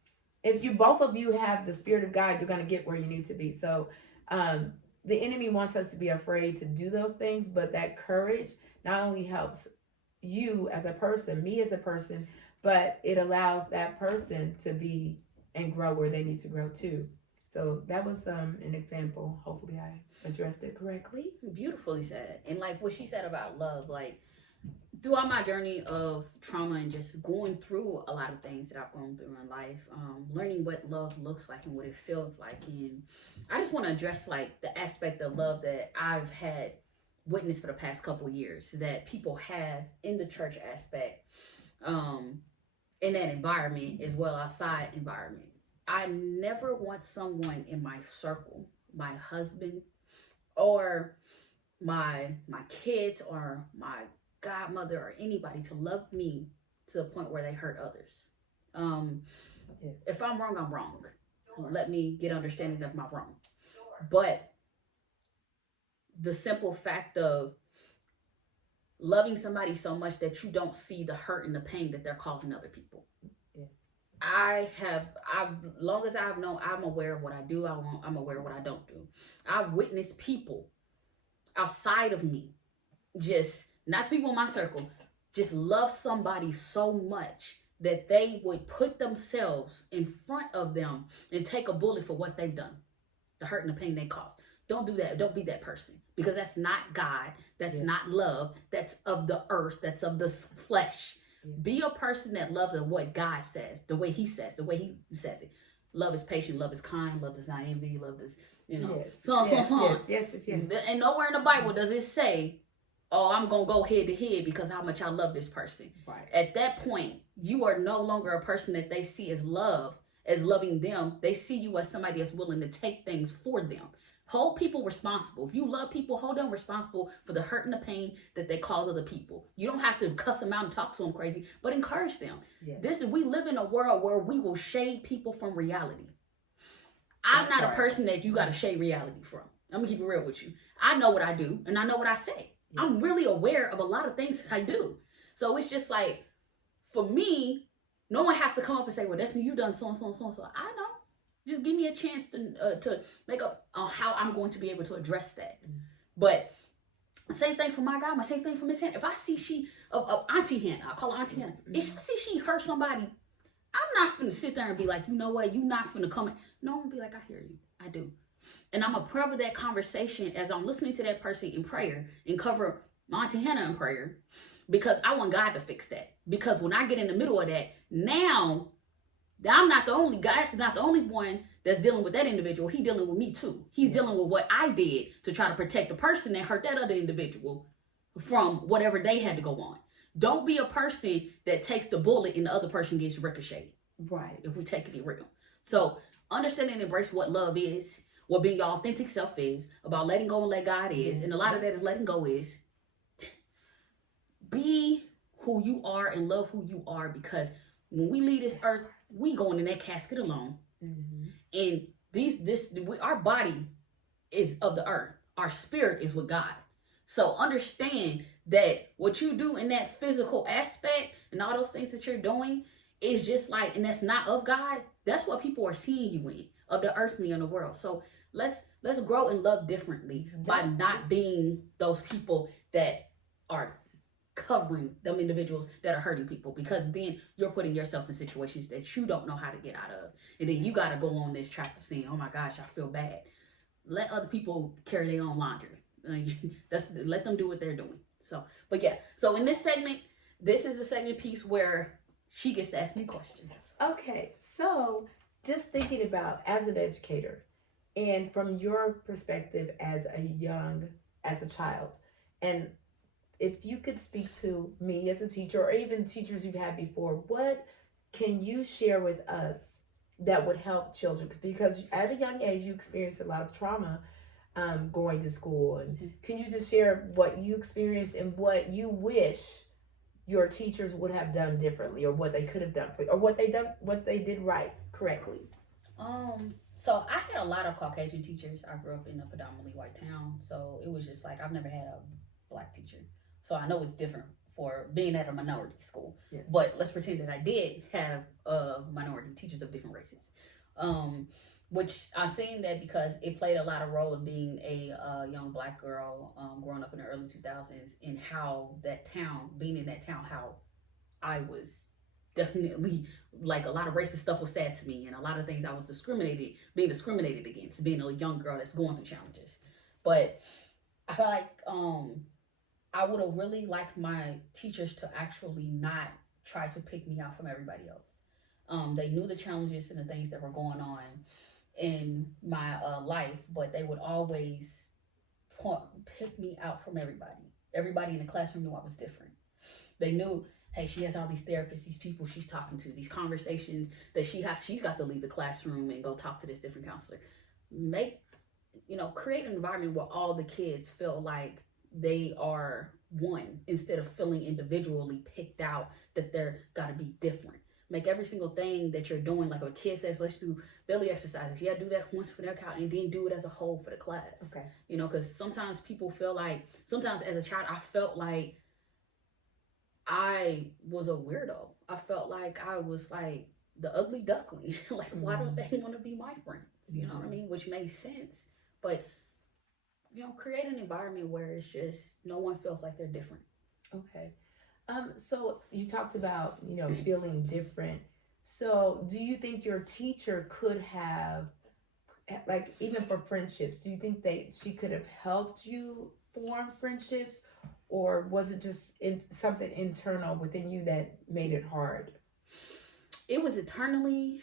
If you both of you have the Spirit of God, you're going to get where you need to be. So the enemy wants us to be afraid to do those things, but that courage not only helps you as a person, me as a person, but it allows that person to be and grow where they need to grow too. So that was an example. Hopefully I addressed it correctly. Beautifully said. And like what she said about love, like throughout my journey of trauma and just going through a lot of things that I've gone through in life, learning what love looks like and what it feels like. And I just want to address like the aspect of love that I've had witnessed for the past couple of years that people have in the church aspect, in that environment as well outside environment. I never want someone in my circle, my husband or my kids or my godmother or anybody, to love me to the point where they hurt others. Yes. If I'm wrong, I'm wrong. Let me get understanding of my wrong. But the simple fact of loving somebody so much that you don't see the hurt and the pain that they're causing other people. Yes. I've long as I've known, I'm aware of what I do. I'm aware of what I don't do. I've witnessed people outside of me, just not the people in my circle, just love somebody so much that they would put themselves in front of them and take a bullet for what they've done, the hurt and the pain they caused. Don't do that. Don't be that person, because that's not God. That's Yes. not love. That's of the earth. That's of the flesh. Yes. Be a person that loves what God says, the way He says, the way He says it. Love is patient. Love is kind. Love does not envy. Love does, Yes. so on, so on, Yes. so on. Yes. Yes. And nowhere in the Bible does it say, oh, I'm going to go head to head because how much I love this person. Right. At that point, you are no longer a person that they see as love, as loving them. They see you as somebody that's willing to take things for them. Hold people responsible. If you love people, hold them responsible for the hurt and the pain that they cause other people. You don't have to cuss them out and talk to them crazy, but encourage them. Yes. We live in a world where we will shade people from reality. I'm not a person that you got to shade reality from. I'm going to keep it real with you. I know what I do and I know what I say. Yes. I'm really aware of a lot of things that I do. So it's just like, for me, No one has to come up and say, well, Destiny, you done so and so and so and so. I know. Just give me a chance to make up on how I'm going to be able to address that. But same thing for my godmother, same thing for Miss Hannah. If I see she, Auntie Hannah, I call her Auntie Hannah. If I see she hurt somebody, I'm not finna sit there and be like, you know what, you not finna come in. No, I'm gonna be like, I hear you, I do. And I'm gonna cover that conversation as I'm listening to that person in prayer and cover my Auntie Hannah in prayer because I want God to fix that. Because when I get in the middle of that, now I'm not the only guy, that's not the only one that's dealing with that individual. He's dealing with me too. He's dealing with what I did to try to protect the person that hurt that other individual from whatever they had to go on. Don't be a person that takes the bullet and the other person gets ricocheted. Right. If we take it real. So understand and embrace what love is, what being your authentic self is, about letting go and let God is. Yes. And a lot of that is letting go is be who you are and love who you are, because when we leave this earth, we going in that casket alone. And our body is of the earth. Our spirit is with God. So understand that what you do in that physical aspect and all those things that you're doing is just like, and that's not of God. That's what people are seeing you in, of the earthly in the world. So let's grow and love differently by not being those people that are covering them individuals that are hurting people, because then you're putting yourself in situations that you don't know how to get out of, and then you got to go on this track of saying, oh my gosh, I feel bad. Let other people carry their own laundry. Let them do what they're doing. So in this segment, this is the segment piece where she gets to ask me questions. Okay, so just thinking about as an educator and from your perspective as a child, and if you could speak to me as a teacher or even teachers you've had before, what can you share with us that would help children? Because at a young age, you experienced a lot of trauma going to school. And can you just share what you experienced and what you wish your teachers would have done differently, or what they could have done, or what they did right, correctly? So I had a lot of Caucasian teachers. I grew up in a predominantly white town. So it was just like, I've never had a black teacher. So I know it's different for being at a minority school. Yes. But let's pretend that I did have minority teachers of different races. Which I'm saying that because it played a lot of role in being a young black girl growing up in the early 2000s, and how that town, being in that town, how I was definitely, like, a lot of racist stuff was said to me, and a lot of things I was being discriminated against, being a young girl that's going through challenges. But I feel like I would have really liked my teachers to actually not try to pick me out from everybody else. They knew the challenges and the things that were going on in my life, but they would always pick me out from everybody. Everybody in the classroom knew I was different. They knew, hey, she has all these therapists, these people she's talking to, these conversations that she's got to leave the classroom and go talk to this different counselor. Create an environment where all the kids feel like they are one, instead of feeling individually picked out, that they're got to be different. Make every single thing that you're doing, like if a kid says, let's do belly exercises, yeah, do that once for their count, and then do it as a whole for the class. Okay. Because sometimes people feel like, sometimes as a child, I felt like I was a weirdo. I felt like I was like the ugly duckling. Like, why don't they want to be my friends? You know what I mean? Which made sense. But create an environment where it's just no one feels like they're different. Okay. So you talked about, feeling different. So do you think your teacher could have, like, even for friendships, do you think she could have helped you form friendships, or was it just something internal within you that made it hard? It was eternally,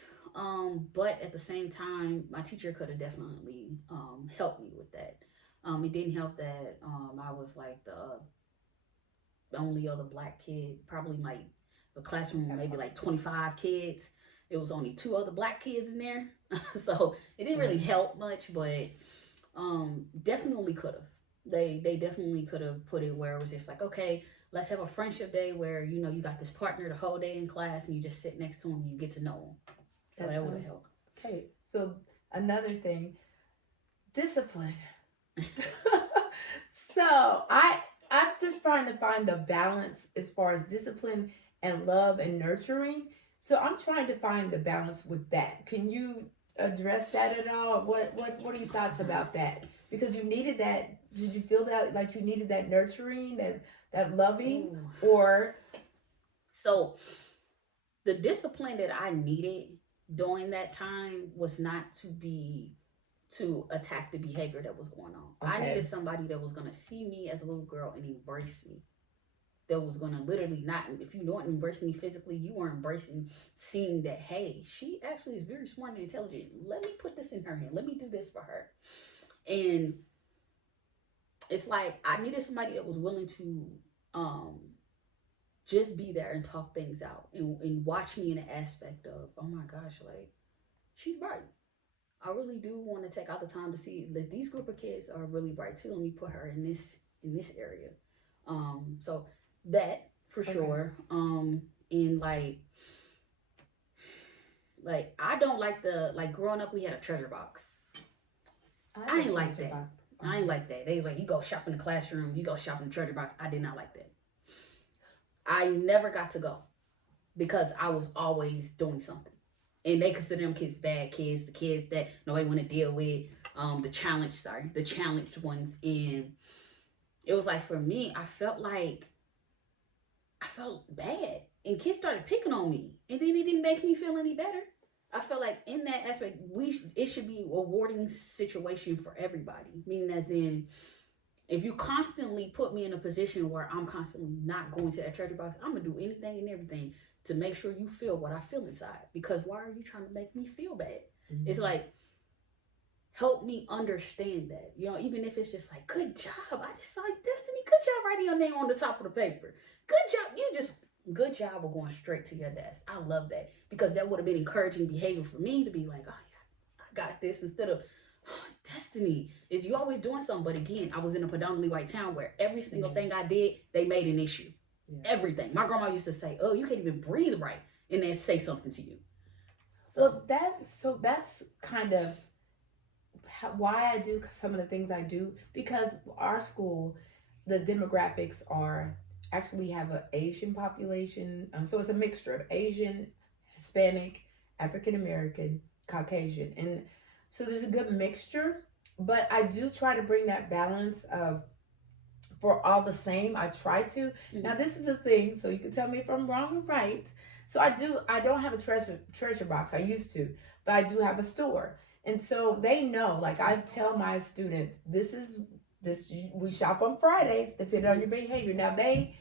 but at the same time, my teacher could have definitely helped me with that. It didn't help that I was like the only other black kid, probably like the classroom, maybe like 25 kids. It was only 2 other black kids in there. So it didn't really help much, but definitely could have. They definitely could have put it where it was just like, okay, let's have a friendship day where, you got this partner the whole day in class and you just sit next to him and you get to know him. So that would have helped. Okay, so another thing, discipline. So I'm just trying to find the balance as far as discipline and love and nurturing. So I'm trying to find the balance with that. Can you address that at all? What are your thoughts about that? Because you needed that. Did you feel that like you needed that nurturing, that loving, Ooh. or So the discipline that I needed during that time was not to attack the behavior that was going on. I okay? needed somebody that was gonna see me as a little girl and embrace me. That was gonna literally not, if you don't embrace me physically, you are embracing seeing that, hey, she actually is very smart and intelligent. Let me put this in her hand. Let me do this for her. And it's like I needed somebody that was willing to um just be there and talk things out and watch me in the aspect of, oh my gosh, like she's bright. I really do want to take out the time to see that these group of kids are really bright too. Let me put her in this area. So that for Okay. sure. And like I don't like the like growing up we had a treasure box. I ain't like that. I ain't like that. They like you go shop in the classroom, you go shop in the treasure box. I did not like that. I never got to go because I was always doing something. And they consider them kids bad kids, the kids that nobody want to deal with, the challenged ones. And it was like for me, I felt bad. And kids started picking on me. And then it didn't make me feel any better. I felt like in that aspect, it should be a rewarding situation for everybody. Meaning as in, if you constantly put me in a position where I'm constantly not going to that treasure box, I'm gonna do anything and everything to make sure you feel what I feel inside. Because why are you trying to make me feel bad? Mm-hmm. It's like, help me understand that. You know, even if it's just like, good job. I just saw you, Destiny. Good job writing your name on the top of the paper. Good job. Good job of going straight to your desk. I love that. Because that would have been encouraging behavior for me to be like, oh yeah, I got this, instead of, Destiny, is you always doing something. But again, I was in a predominantly white town where every single thing I did, they made an issue. Yeah. Everything. My grandma used to say, oh, you can't even breathe right, and then say something to you. So that's kind of why I do some of the things I do, because our school, the demographics are actually have an Asian population. So it's a mixture of Asian, Hispanic, African American, Caucasian. And so there's a good mixture, but I do try to bring that balance of, for all the same, I try to. Mm-hmm. Now this is a thing, so you can tell me if I'm wrong or right. So I don't have a treasure box. I used to, but I do have a store. And so they know, like I tell my students, this we shop on Fridays, depending on your behavior. Now they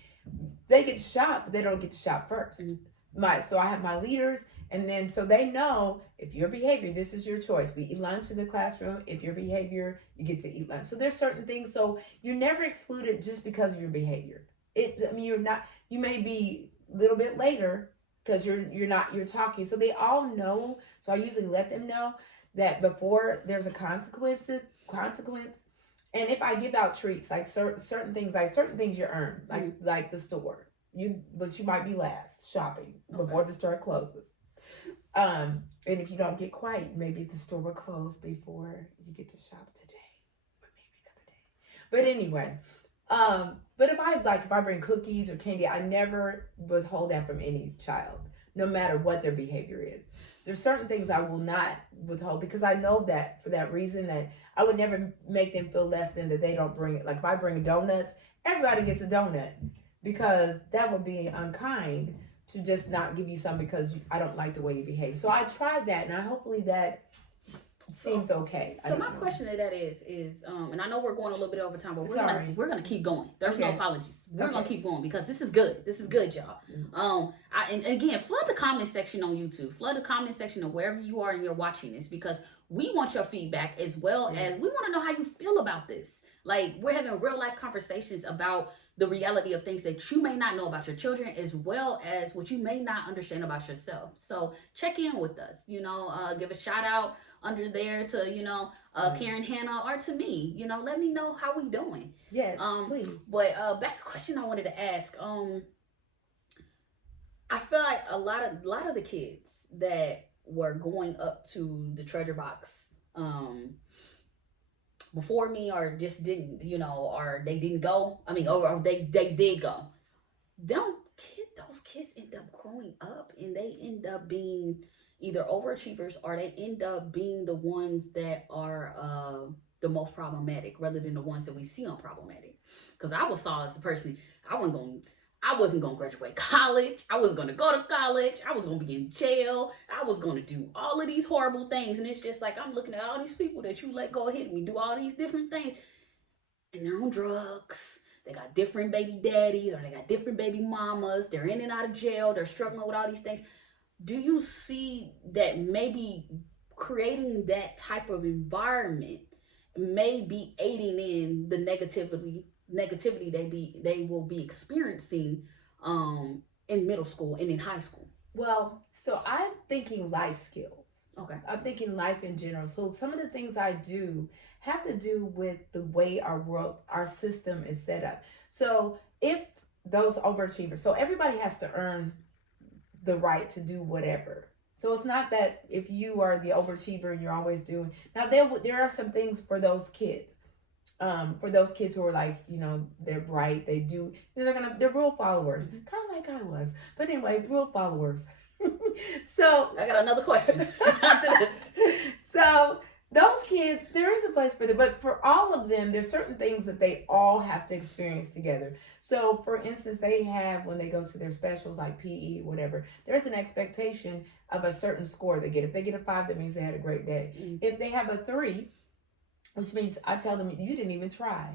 get shopped, but they don't get to shop first. Mm-hmm. So I have my leaders, and then so they know if your behavior, this is your choice. We eat lunch in the classroom. If your behavior, you get to eat lunch. So there's certain things. So you're never excluded just because of your behavior. You're not. You may be a little bit later because you're talking. So they all know. So I usually let them know that before there's a consequence. And if I give out treats, like certain things you earn, like the store, but you might be last shopping before the store closes. And if you don't get quite, maybe the store will close before you get to shop today, or maybe another day. But anyway, but if I bring cookies or candy, I never withhold that from any child, no matter what their behavior is. There's certain things I will not withhold because I know that for that reason that I would never make them feel less than that they don't bring it. Like if I bring donuts, everybody gets a donut, because that would be unkind to just not give you some because I don't like the way you behave. So I tried that, and hopefully that seems okay. So my question to that is, and I know we're going a little bit over time, but we're gonna keep going. There's no apologies. We're gonna keep going because this is good. This is good, y'all. And again, flood the comment section on YouTube. Flood the comment section of wherever you are and you're watching this, because we want your feedback as well as we want to know how you feel about this. Like, we're having real life conversations about the reality of things that you may not know about your children, as well as what you may not understand about yourself. So check in with us, give a shout out under there to, Karen, Hannah, or to me, let me know how we doing. Yes, please. But back to the question I wanted to ask. I feel like a lot of the kids that were going up to the treasure box, before me, or just didn't, or they didn't go. I mean, or they did go. Those kids end up growing up and they end up being either overachievers or they end up being the ones that are the most problematic rather than the ones that we see on problematic. Because I was saw as the person, I wasn't going I wasn't gonna graduate college. I wasn't gonna go to college. I was gonna be in jail. I was gonna do all of these horrible things. And it's just like I'm looking at all these people that you let go ahead of me, do all these different things, and they're on drugs. They got different baby daddies or they got different baby mamas. They're in and out of jail. They're struggling with all these things. Do you see that maybe creating that type of environment may be aiding in the negativity they will be experiencing in middle school and in high school? Well, so I'm thinking life skills. Okay. I'm thinking life in general. So some of the things I do have to do with the way our world, our system is set up. So if those overachievers, so everybody has to earn the right to do whatever. So it's not that if you are the overachiever and you're always doing. Now there are some things for those kids who are like, they're bright, they do, they're rule followers, kind of like I was. But anyway, rule followers. So I got another question after this. So those kids, there is a place for them, but for all of them, there's certain things that they all have to experience together. So for instance, they have, when they go to their specials like PE, whatever, there's an expectation of a certain score they get. If they get a 5, that means they had a great day. If they have a 3, which means I tell them, you didn't even try.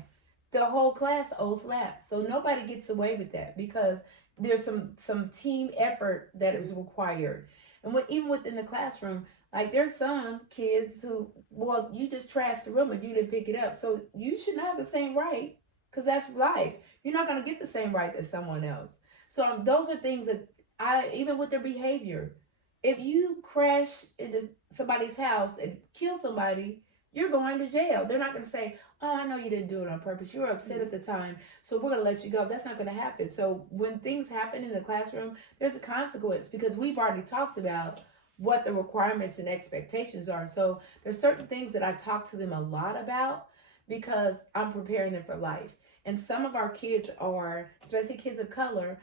The whole class owes laps. So nobody gets away with that because there's some team effort that is required. And even within the classroom, like there's some kids who, well, you just trashed the room and you didn't pick it up. So you should not have the same right because that's life. You're not going to get the same right as someone else. So those are things that even with their behavior, if you crash into somebody's house and kill somebody, you're going to jail. They're not going to say, oh, I know you didn't do it on purpose. You were upset at the time, so we're going to let you go. That's not going to happen. So when things happen in the classroom, there's a consequence because we've already talked about what the requirements and expectations are. So there's certain things that I talk to them a lot about because I'm preparing them for life. And some of our kids are, especially kids of color,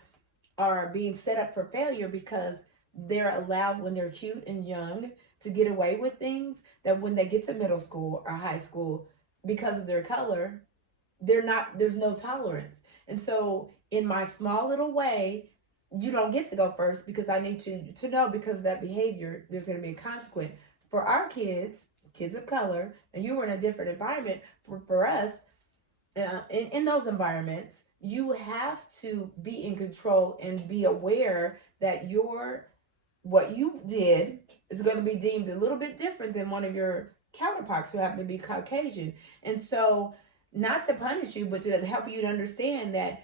are being set up for failure because they're allowed when they're cute and young to get away with things that when they get to middle school or high school, because of their color, there's no tolerance. And so in my small little way, you don't get to go first because I need you to know because of that behavior, there's going to be a consequence. For our kids of color, and you were in a different environment, for us, in those environments, you have to be in control and be aware that what you did is going to be deemed a little bit different than one of your counterparts who happen to be Caucasian. And so not to punish you, but to help you to understand that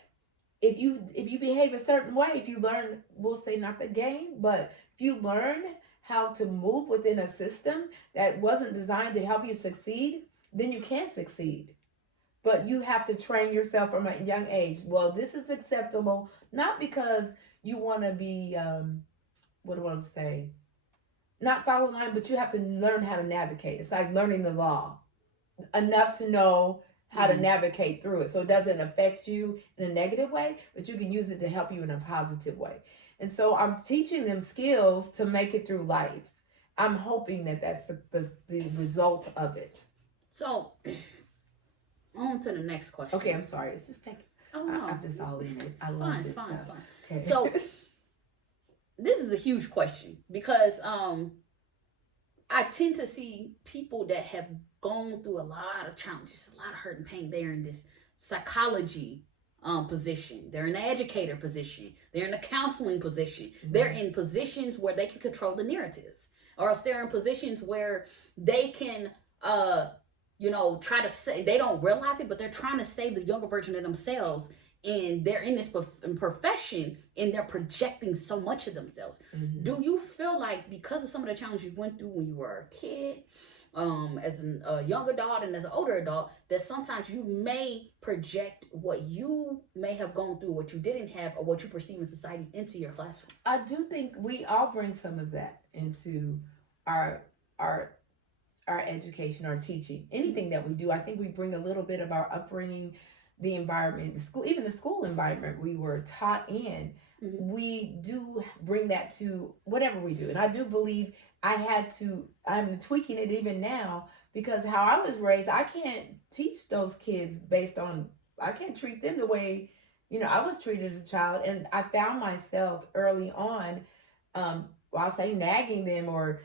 if you behave a certain way, if you learn, we'll say not the game, but if you learn how to move within a system that wasn't designed to help you succeed, then you can succeed. But you have to train yourself from a young age. Well, this is acceptable, not because you want to be, what do I want to say? Not follow line, but you have to learn how to navigate. It's like learning the law enough to know how to navigate through it so it doesn't affect you in a negative way, but you can use it to help you in a positive way. And so I'm teaching them skills to make it through life. I'm hoping that that's the result of it. So on to the next question. Okay, I'm sorry. It's just taking. Oh no, I'm just all in it. I it's love fine, this it's fine, stuff. it's fine. Okay. So this is a huge question because I tend to see people that have gone through a lot of challenges, a lot of hurt and pain. They're in this psychology position. They're in the educator position. They're in the counseling position. They're in positions where they can control the narrative, or else they're in positions where they can try to say, they don't realize it, but they're trying to save the younger version of themselves. And they're in this profession and they're projecting so much of themselves. Do you feel like because of some of the challenges you went through when you were a kid, as a young adult and as an older adult, that sometimes you may project what you may have gone through, what you didn't have, or what you perceive in society into your classroom? I do think we all bring some of that into our education, our teaching, anything that we do. I think we bring a little bit of our upbringing, the environment, the school, even the school environment we were taught in. we do bring that to whatever we do. And I do believe I'm tweaking it even now because how I was raised, I can't teach those kids based on, I can't treat them the way, I was treated as a child. And I found myself early on, I'll say nagging them or,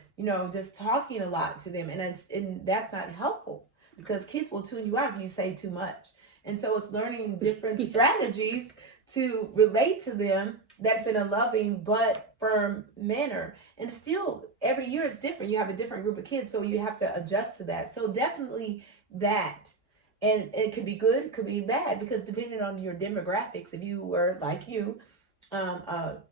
just talking a lot to them. And that's not helpful because kids will tune you out if you say too much. And so it's learning different strategies to relate to them that's in a loving but firm manner. And still, every year is different. You have a different group of kids, so you have to adjust to that. So definitely that. And it could be good, it could be bad, because depending on your demographics, if you were like you,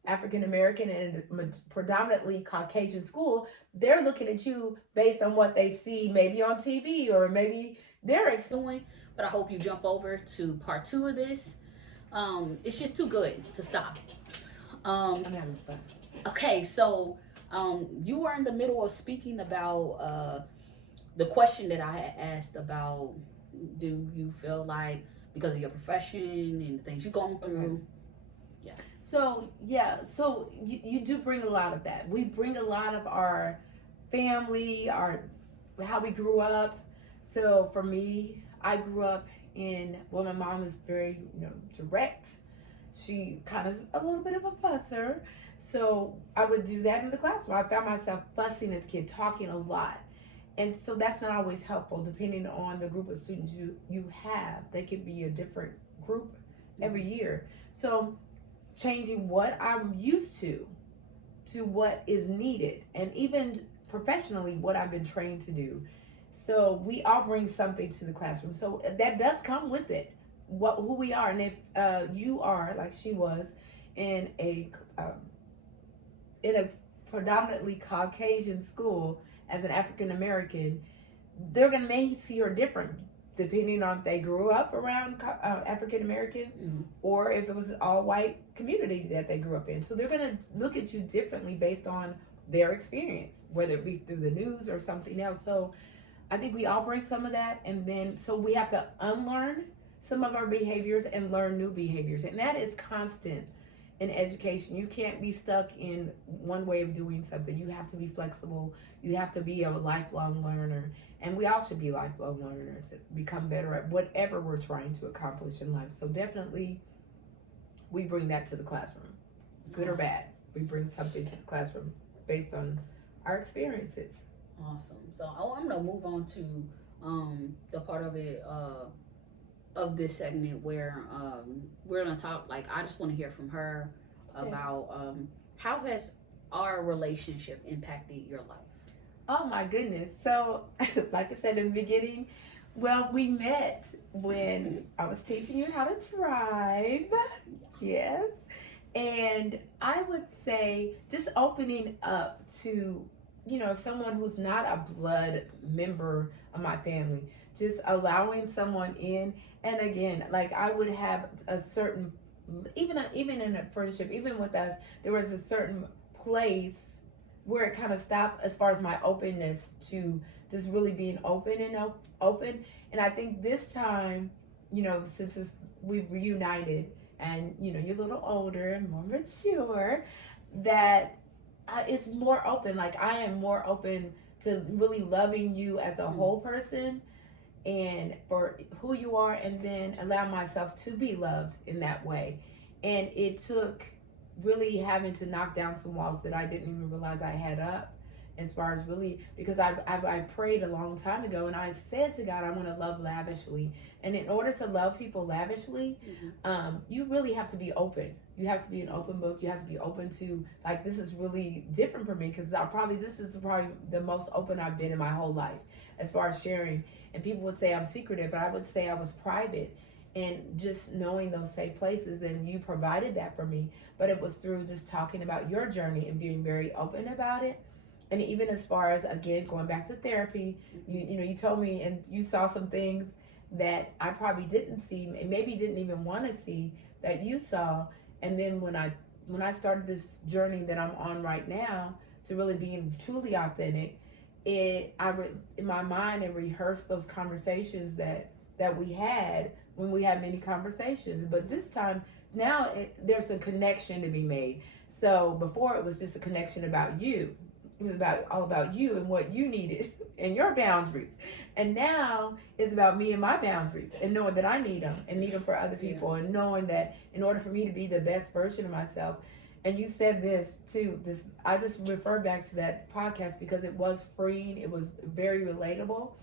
African American and predominantly Caucasian school, they're looking at you based on what they see maybe on TV or maybe they're doing. But I hope you jump over to part 2 of this. It's just too good to stop. I'm having fun. Okay, so you were in the middle of speaking about the question that I had asked about, do you feel like because of your profession and the things you've gone through? Okay. So you do bring a lot of that. We bring a lot of our family, our how we grew up. So for me, I grew up my mom is very, direct. She kind of a little bit of a fusser. So I would do that in the classroom. I found myself fussing at the kid, talking a lot. And so that's not always helpful depending on the group of students you have. They could be a different group every year. So changing what I'm used to what is needed, and even professionally what I've been trained to do. So we all bring something to the classroom. So that does come with it, who we are. And if you are like she was in a predominantly Caucasian school as an African American, they're gonna may see her different depending on if they grew up around African Americans or if it was an all white community that they grew up in. So they're gonna look at you differently based on their experience, whether it be through the news or something else. So I think we all bring some of that, and then so we have to unlearn some of our behaviors and learn new behaviors, and that is constant in education. You can't be stuck in one way of doing something. You have to be flexible. You have to be a lifelong learner, and we all should be lifelong learners, become better at whatever we're trying to accomplish in life. So definitely we bring that to the classroom, good or bad. We bring something to the classroom based on our experiences. Awesome. So I'm gonna move on to the part of it of this segment where we're gonna talk. Like, I just want to hear from her about how has our relationship impacted your life. Oh my goodness. So like I said in the beginning, well, we met when I was teaching you how to drive. Yes. And I would say just opening up to someone who's not a blood member of my family, just allowing someone in. And again, like I would have a certain, even in a friendship, even with us, there was a certain place where it kind of stopped as far as my openness to just really being open. And I think this time, since we've reunited and, you're a little older and more mature, that it's more open. Like I am more open to really loving you as a whole person and for who you are, and then allow myself to be loved in that way. And it took really having to knock down some walls that I didn't even realize I had up, as far as really, because I prayed a long time ago and I said to God, I want to love lavishly. And in order to love people lavishly, you really have to be open. You have to be an open book. You have to be open to, like, this is really different for me, because this is probably the most open I've been in my whole life as far as sharing. And people would say I'm secretive, but I would say I was private. And just knowing those safe places, and you provided that for me. But it was through just talking about your journey and being very open about it. And even as far as, again, going back to therapy, you told me and you saw some things that I probably didn't see, and maybe didn't even want to see, that you saw. And then when I started this journey that I'm on right now to really being truly authentic, in my mind, it rehearsed those conversations that we had when we had many conversations. But this time, now there's a connection to be made. So before it was just a connection about you. It was about all about you and what you needed and your boundaries. And now it's about me and my boundaries and knowing that I need them and need them for other people, and knowing that in order for me to be the best version of myself. And you said this too. This I just refer back to that podcast because it was freeing. It was very relatable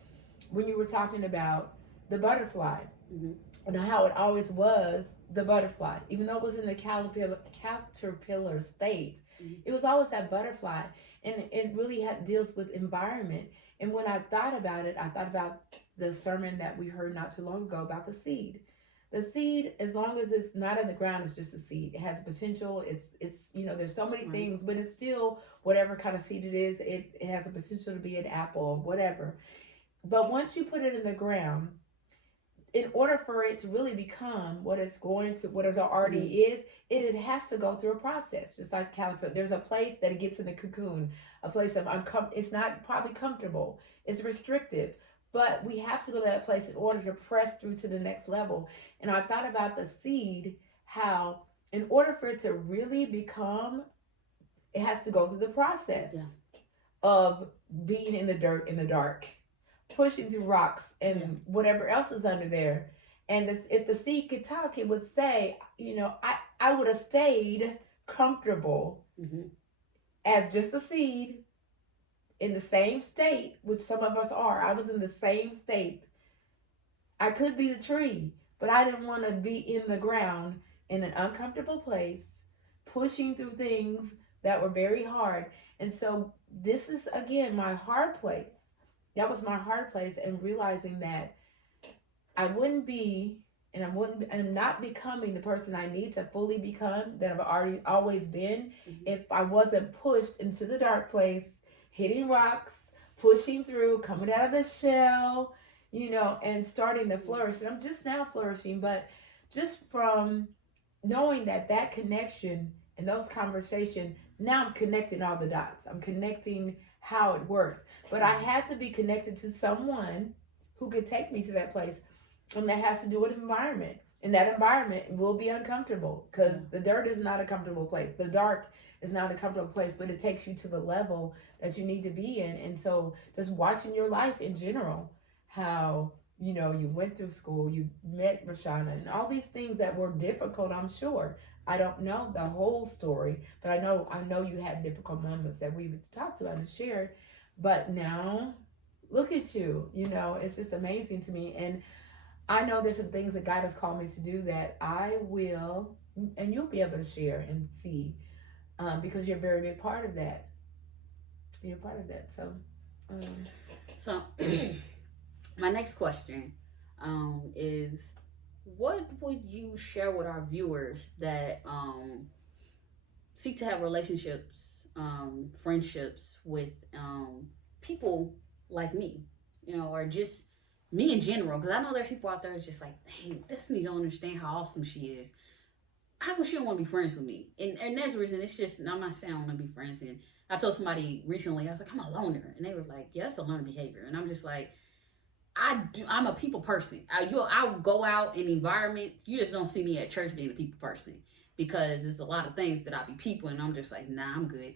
when you were talking about the butterfly, Mm-hmm. and how it always was the butterfly, even though it was in the caterpillar state. Mm-hmm. It was always that butterfly, and it really deals with environment. And when I thought about it, I thought about the sermon that we heard not too long ago about the seed. The seed, as long as it's not in the ground, it's just a seed. It has potential. It's there's so many things, but it's still whatever kind of seed it is. It has a potential to be an apple or whatever. But once you put it in the ground, in order for it to really become what it's going to, what it already is, has to go through a process. Just like caterpillar, there's a place that it gets in the cocoon, a place of it's not probably comfortable, it's restrictive, but we have to go to that place in order to press through to the next level. And I thought about the seed, how in order for it to really become, it has to go through the process of being in the dirt in the dark, pushing through rocks and whatever else is under there. And if the seed could talk, it would say, I would have stayed comfortable as just a seed in the same state, which some of us are. I was in the same state. I could be the tree, but I didn't want to be in the ground in an uncomfortable place, pushing through things that were very hard. And so this is, again, my hard place. That was my hard place, and realizing that I wouldn't be, and I'm not becoming the person I need to fully become, that I've always been, if I wasn't pushed into the dark place, hitting rocks, pushing through, coming out of the shell, and starting to flourish. And I'm just now flourishing, but just from knowing that connection and those conversations, now I'm connecting all the dots. I'm connecting how it works. But I had to be connected to someone who could take me to that place. And that has to do with environment. And that environment will be uncomfortable because the dirt is not a comfortable place. The dark is not a comfortable place, but it takes you to the level that you need to be in. And so just watching your life in general, how, you went through school, you met Rashana, and all these things that were difficult, I'm sure. I don't know the whole story, but I know you had difficult moments that we've talked about and shared. But now, look at you. It's just amazing to me. And I know there's some things that God has called me to do that I will, and you'll be able to share and see, because you're a very big part of that. You're part of that. So, my next question is, what would you share with our viewers that seek to have relationships, friendships with people like me, or just me in general? Because I know there's people out there just like, hey, Destiny don't understand how awesome she is. How come she don't want to be friends with me? And there's a reason. It's just, I'm not saying I want to be friends. And I told somebody recently, I was like, I'm a loner. And they were like, yeah, that's a learned behavior. And I'm just like, I'm a people person. I'll go out in environments. You just don't see me at church being a people person, because there's a lot of things that I be people, and I'm just like, nah, I'm good.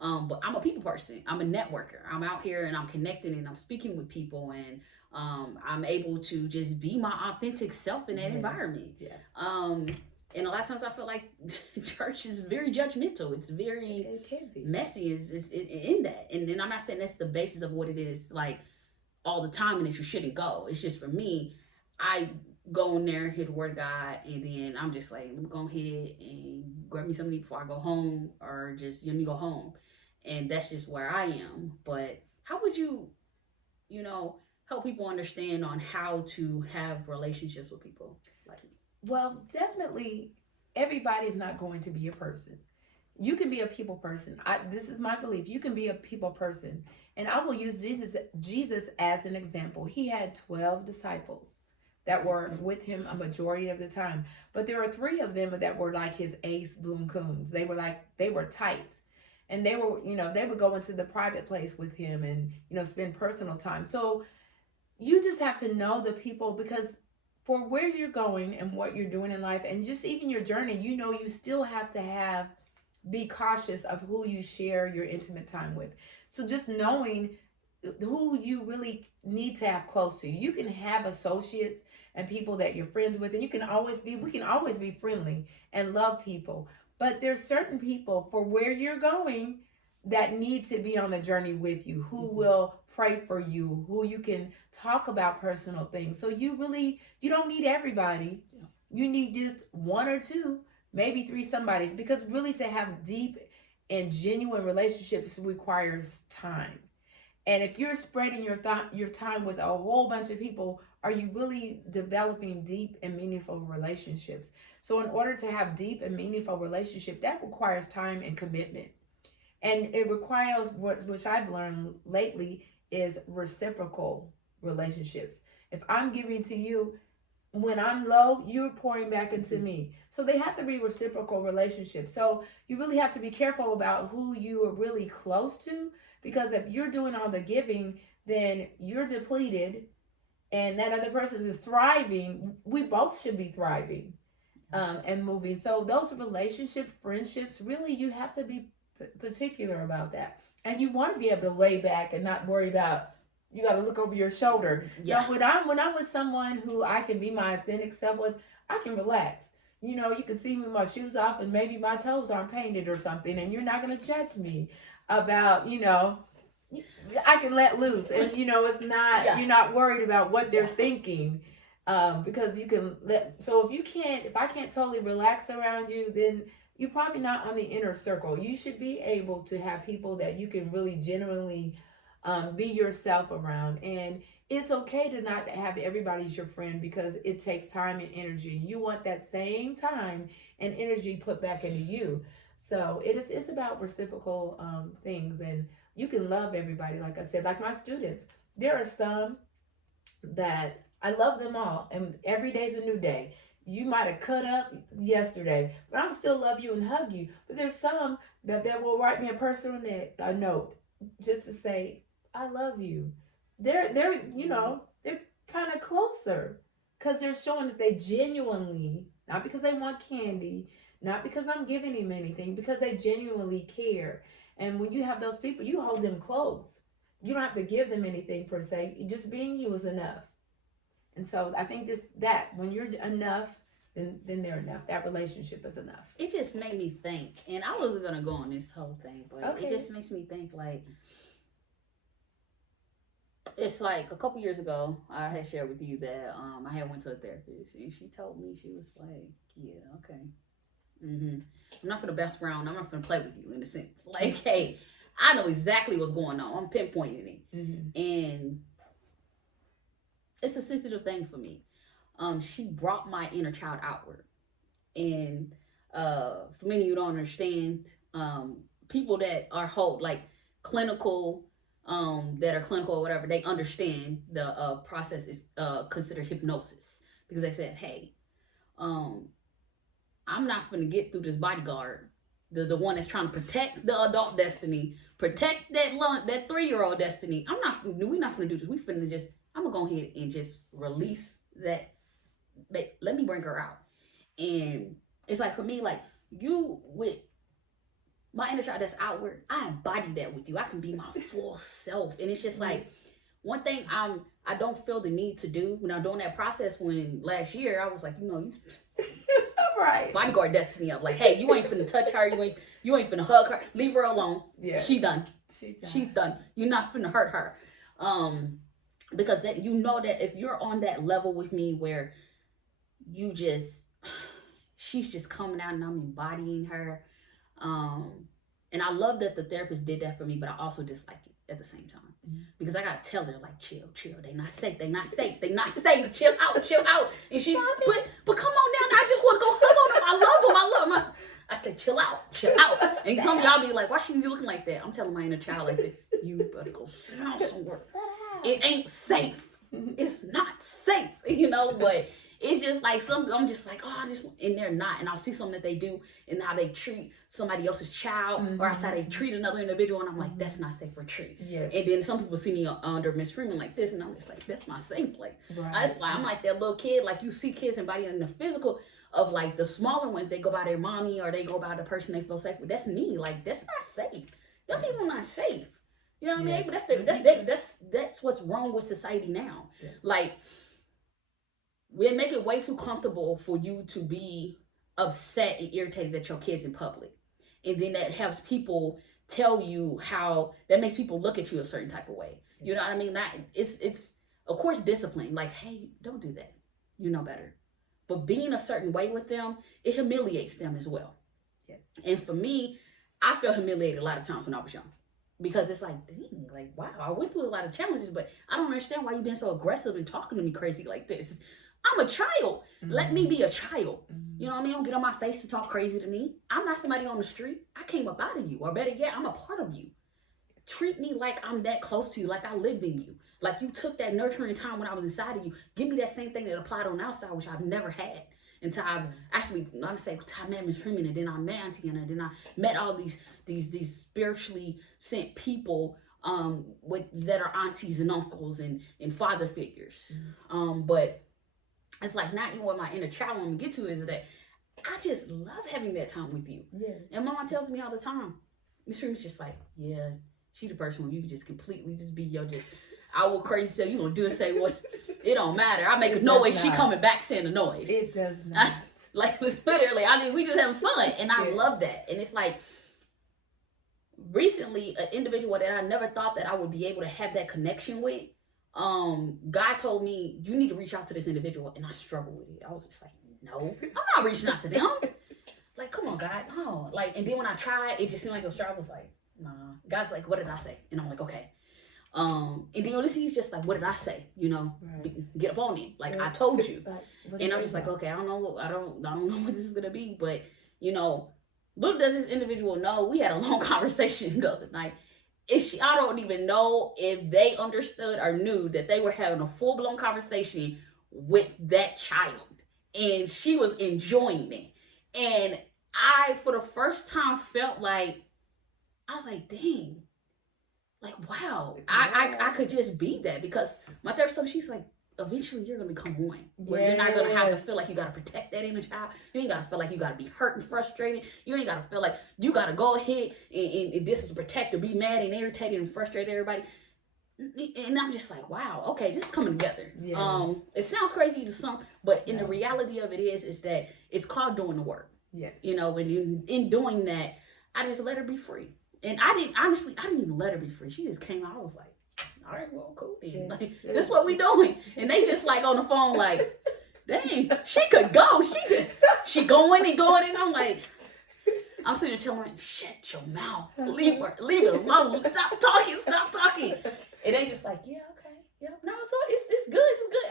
But I'm a people person. I'm a networker. I'm out here and I'm connecting and I'm speaking with people, and I'm able to just be my authentic self in that environment. Yeah. And a lot of times I feel like church is very judgmental. It's very it can be messy. Is in that, and I'm not saying that's the basis of what it is like all the time, and that you shouldn't go. It's just, for me, I go in there, hear the word of God, and then I'm just like, let me go ahead and grab me something before I go home, or just let me go home. And that's just where I am. But how would you, help people understand on how to have relationships with people like me? Well, definitely, everybody's not going to be a person. You can be a people person. This is my belief. You can be a people person. And I will use Jesus as an example. He had 12 disciples that were with him a majority of the time. But there were 3 of them that were like his ace boom coons. They were tight. And they would go into the private place with him and, spend personal time. So you just have to know the people, because for where you're going and what you're doing in life, and just even your journey, you still have to be cautious of who you share your intimate time with. So just knowing who you really need to have close to you. You can have associates and people that you're friends with, and we can always be friendly and love people. But there's certain people for where you're going that need to be on the journey with you, who will pray for you, who you can talk about personal things. So you don't need everybody. You need just one or two, maybe three somebodies, because really to have deep and genuine relationships requires time. And if you're spreading your time with a whole bunch of people, are you really developing deep and meaningful relationships? So in order to have deep and meaningful relationship, that requires time and commitment. And it requires which I've learned lately is reciprocal relationships. If I'm giving to you, when I'm low, you're pouring back into me. So they have to be reciprocal relationships. So you really have to be careful about who you are really close to, because if you're doing all the giving, then you're depleted and that other person is thriving. We both should be thriving and moving. So those relationship, friendships, really you have to be particular about that. And you want to be able to lay back and not worry about, you got to look over your shoulder. Yeah. Now, when I'm with someone who I can be my authentic self with, I can relax. You can see me with my shoes off and maybe my toes aren't painted or something, and you're not going to judge me about, I can let loose, and it's not, you're not worried about what they're thinking, because you can so if I can't totally relax around you, then you're probably not on the inner circle. You should be able to have people that you can really genuinely be yourself around. And it's okay to not have everybody's your friend, because it takes time and energy. You want that same time and energy put back into you. So it's about reciprocal things. And you can love everybody. Like I said, like my students, there are some that I love them all, and every day's a new day. You might have cut up yesterday, but I'm still love you and hug you. But there's some that will write me a note just to say I love you. They're they're kind of closer, because they're showing that they genuinely, not because they want candy, not because I'm giving them anything, because they genuinely care. And when you have those people, you hold them close. You don't have to give them anything per se. Just being you is enough. And so I think that when you're enough, then they're enough. That relationship is enough. It just made me think, and I wasn't gonna go on this whole thing, but it just makes me think, like, it's like a couple years ago, I had shared with you that I had went to a therapist, and she told me, she was like, yeah, okay. I'm not gonna bounce around. I'm not gonna play with you, in a sense. Like, hey, I know exactly what's going on. I'm pinpointing it. And it's a sensitive thing for me. She brought my inner child outward. And for many of you don't understand, people that are clinical, that are clinical or whatever, they understand the process is considered hypnosis, because they said, hey, I'm not gonna get through this bodyguard, the one that's trying to protect the adult destiny, protect that 3-year-old destiny. We're not gonna do this. I'm gonna go ahead and just release that. Let me bring her out. And it's like, for me, like, you with my inner child that's outward, I embody that with you. I can be my full self. And it's just like, one thing I don't feel the need to do when I'm doing that process, when last year I was like, you right, bodyguard destiny up. Like, hey, you ain't finna touch her. You ain't finna hug her. Leave her alone. Yeah. She's done. She's done. You're not finna hurt her. Because that, that if you're on that level with me where she's just coming out and I'm embodying her. And I love that the therapist did that for me, but I also dislike it at the same time. Because I gotta tell her, like, chill. They not safe. Chill out. And she's, but come on now. I just want to go hug on him. I love him. I said, chill out. And some of y'all be like, why she be looking like that? I'm telling my inner child like that. You better go sit down somewhere. It ain't safe. It's not safe, but it's just like some, I'm just like, oh, this, and they're not. And I'll see something that they do and how they treat somebody else's child, or how they treat another individual, and I'm like, that's not safe for treat. Yes. And then some people see me under Miss Freeman like this, and I'm just like, that's my safe place. Right. I just like, I'm like that little kid, like you see kids embodying the physical of like the smaller ones, they go by their mommy or they go by the person they feel safe with. That's me. Like, that's not safe. Them people not safe. You know what I mean? But that's what's wrong with society now. Yes. Like, we make it way too comfortable for you to be upset and irritated at your kids in public. And then that helps people tell you how, that makes people look at you a certain type of way. You know what I mean? Not, it's of course discipline. Like, hey, don't do that. You know better. But being a certain way with them, it humiliates them as well. Yes. And for me, I felt humiliated a lot of times when I was young. Because it's like, dang, like, wow, I went through a lot of challenges, but I don't understand why you've been so aggressive and talking to me crazy like this. I'm a child. Let me be a child. You know what I mean? Don't get on my face to talk crazy to me. I'm not somebody on the street. I came up out of you. Or better yet, I'm a part of you. Treat me like I'm that close to you, like I lived in you. Like you took that nurturing time when I was inside of you. Give me that same thing that applied on the outside, which I've never had. Until I actually, I'm gonna say, until I met Miss Freeman, and then I met Auntie Anna, and then I met all these spiritually sent people that are aunties and uncles and father figures. But it's like, not even what my inner child want to get to is that I just love having that time with you. Yes. And Mama tells me all the time, Miss Freeman's just like, yeah, she the person where you can just completely just be your just, I will crazy say you gonna do and say what, it don't matter. I make a noise, she coming back saying a noise. It does not. Like literally, I mean, we just having fun, and I love that. And it's like, recently, an individual that I never thought that I would be able to have that connection with, God told me, you need to reach out to this individual, and I struggled with it. I was just like, no, I'm not reaching out to them. Like, come on, God, no. Like, and then when I tried, it just seemed like a struggle. I was like, nah. God's like, what did I say? And I'm like, okay. And then he's just like, what did I say? You know, get up on it. Like, I told you. And I'm just like, okay, I don't know. I don't know what this is gonna be, but you know, little does this individual know, we had a long conversation the other night. I don't even know if they understood or knew that they were having a full-blown conversation with that child. And she was enjoying it. And I, for the first time, felt like, I was like, dang, like, wow, I could just be that. Because my therapist, she's like, eventually you're going to become one. Where you're not going to have to feel like you got to protect that inner child. You ain't got to feel like you got to be hurt and frustrated. You ain't got to feel like you got to go ahead and this is protect or be mad and irritated and frustrate everybody. And I'm just like, wow, okay, this is coming together. Yes. It sounds crazy to some, but in the reality of it is that it's called doing the work. Yes. You know, and in doing that, I just let her be free. And I didn't even let her be free. She just came out. I was like, all right, well, cool then. Yeah. Like, this is what we doing. And they just like on the phone like, dang, she could go. She going and going. And I'm like, I'm sitting there telling her, shut your mouth. Leave it alone. Stop talking. And they just like, yeah, okay. Yeah. No, so it's good.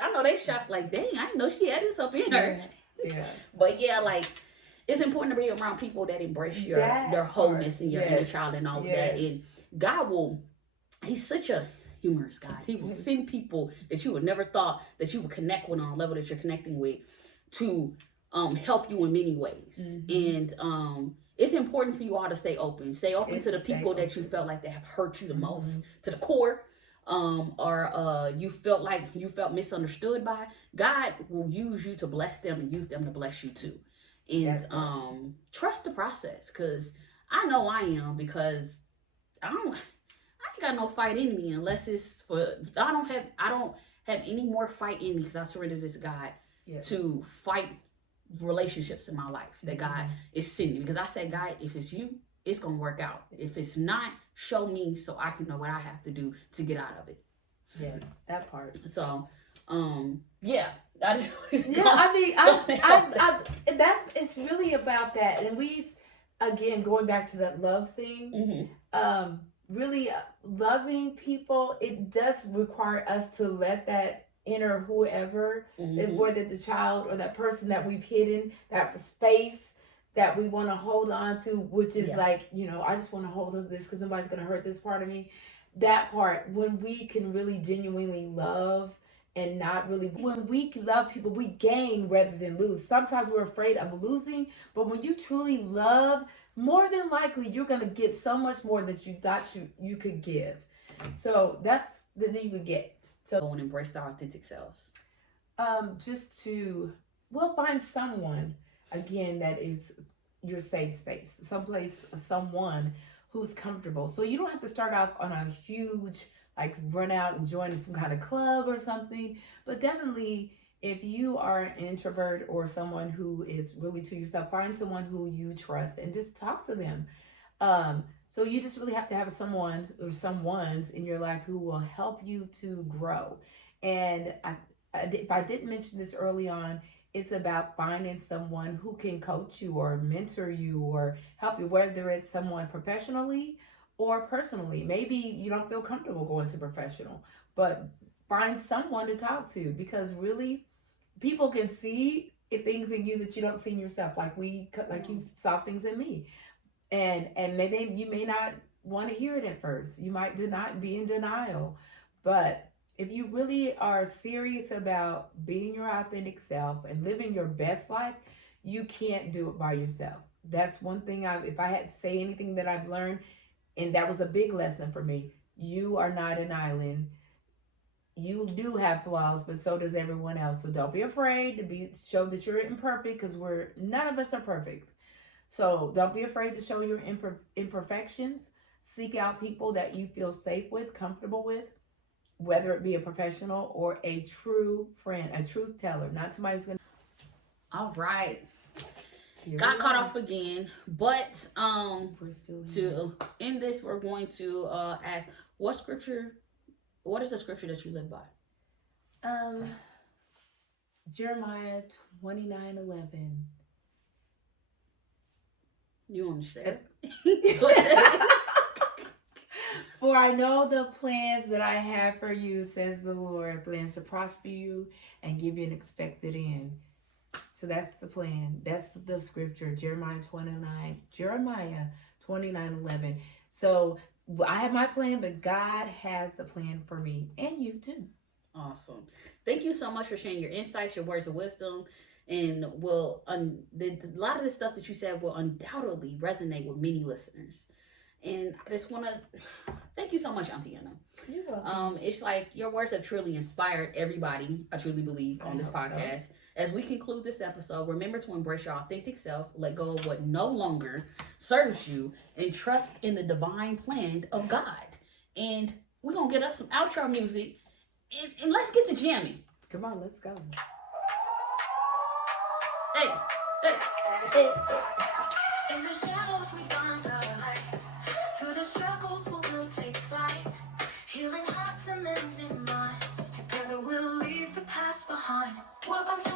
I know they shocked like, dang, I didn't know she had this up in her. Yeah. But yeah, like, it's important to be around people that embrace their wholeness and your inner child and all of that. And God he's such a humorous God. He will send people that you would never thought that you would connect with on a level that you're connecting with to help you in many ways. And it's important for you all to stay open to the people that you felt like they have hurt you the most to the core, or you felt misunderstood by. God will use you to bless them and use them to bless you too. And trust the process, because I know I am, because I ain't got no fight in me unless it's for, I don't have any more fight in me, because I surrendered this to God to fight relationships in my life that God is sending. Because I said, God, if it's you, it's gonna work out. If it's not, show me so I can know what I have to do to get out of it. Yes, that part. So yeah. I mean, it's really about that. And we, again, going back to that love thing, really loving people, it does require us to let that inner whoever, whether the child or that person that we've hidden, that space that we want to hold on to, which is like, you know, I just want to hold on to this because nobody's going to hurt this part of me. That part, when we can really genuinely love and not really. When we love people, we gain rather than lose. Sometimes we're afraid of losing, but when you truly love, more than likely you're gonna get so much more that you thought you could give. So that's the thing you could get. So Go and embrace their authentic selves. just to, well, find someone again that is your safe space, someplace, someone who's comfortable. So you don't have to start off on a huge, like, run out and join some kind of club or something, but definitely, if you are an introvert or someone who is really to yourself, find someone who you trust and just talk to them. So you just really have to have someone or someone's in your life who will help you to grow. And if I didn't mention this early on, it's about finding someone who can coach you or mentor you or help you, whether it's someone professionally or personally. Maybe you don't feel comfortable going to professional, but find someone to talk to, because really people can see things in you that you don't see in yourself. Like you saw things in me, and maybe you may not want to hear it at first. You might be in denial, but if you really are serious about being your authentic self and living your best life, you can't do it by yourself. That's one thing. If I had to say anything that I've learned, and that was a big lesson for me, you are not an island. You do have flaws, but so does everyone else. So don't be afraid to show that you're imperfect, because none of us are perfect. So don't be afraid to show your imperfections. Seek out people that you feel safe with, comfortable with, whether it be a professional or a true friend, a truth teller, not somebody who's going to. All right. Here Got we caught are. off again, but We're still here. to end this, we're going to ask, what is the scripture that you live by? Jeremiah 29:11. You want to share? For I know the plans that I have for you, says the Lord, plans to prosper you and give you an expected end. So that's the plan. That's the scripture, Jeremiah 29:11. So I have my plan, but God has a plan for me and you too. Awesome. Thank you so much for sharing your insights, your words of wisdom, and a lot of the stuff that you said will undoubtedly resonate with many listeners. And I just want to thank you so much, Auntie Anna. You're welcome. It's like your words have truly inspired everybody, I truly believe, on this podcast. So. As we conclude this episode, remember to embrace your authentic self, let go of what no longer serves you, and trust in the divine plan of God. And we're going to get us some outro music, and let's get to jamming. Come on, let's go. Hey. In the shadows we find our light. Through the struggles we will take flight. Healing hearts and mending minds. Together we'll leave the past behind. Welcome to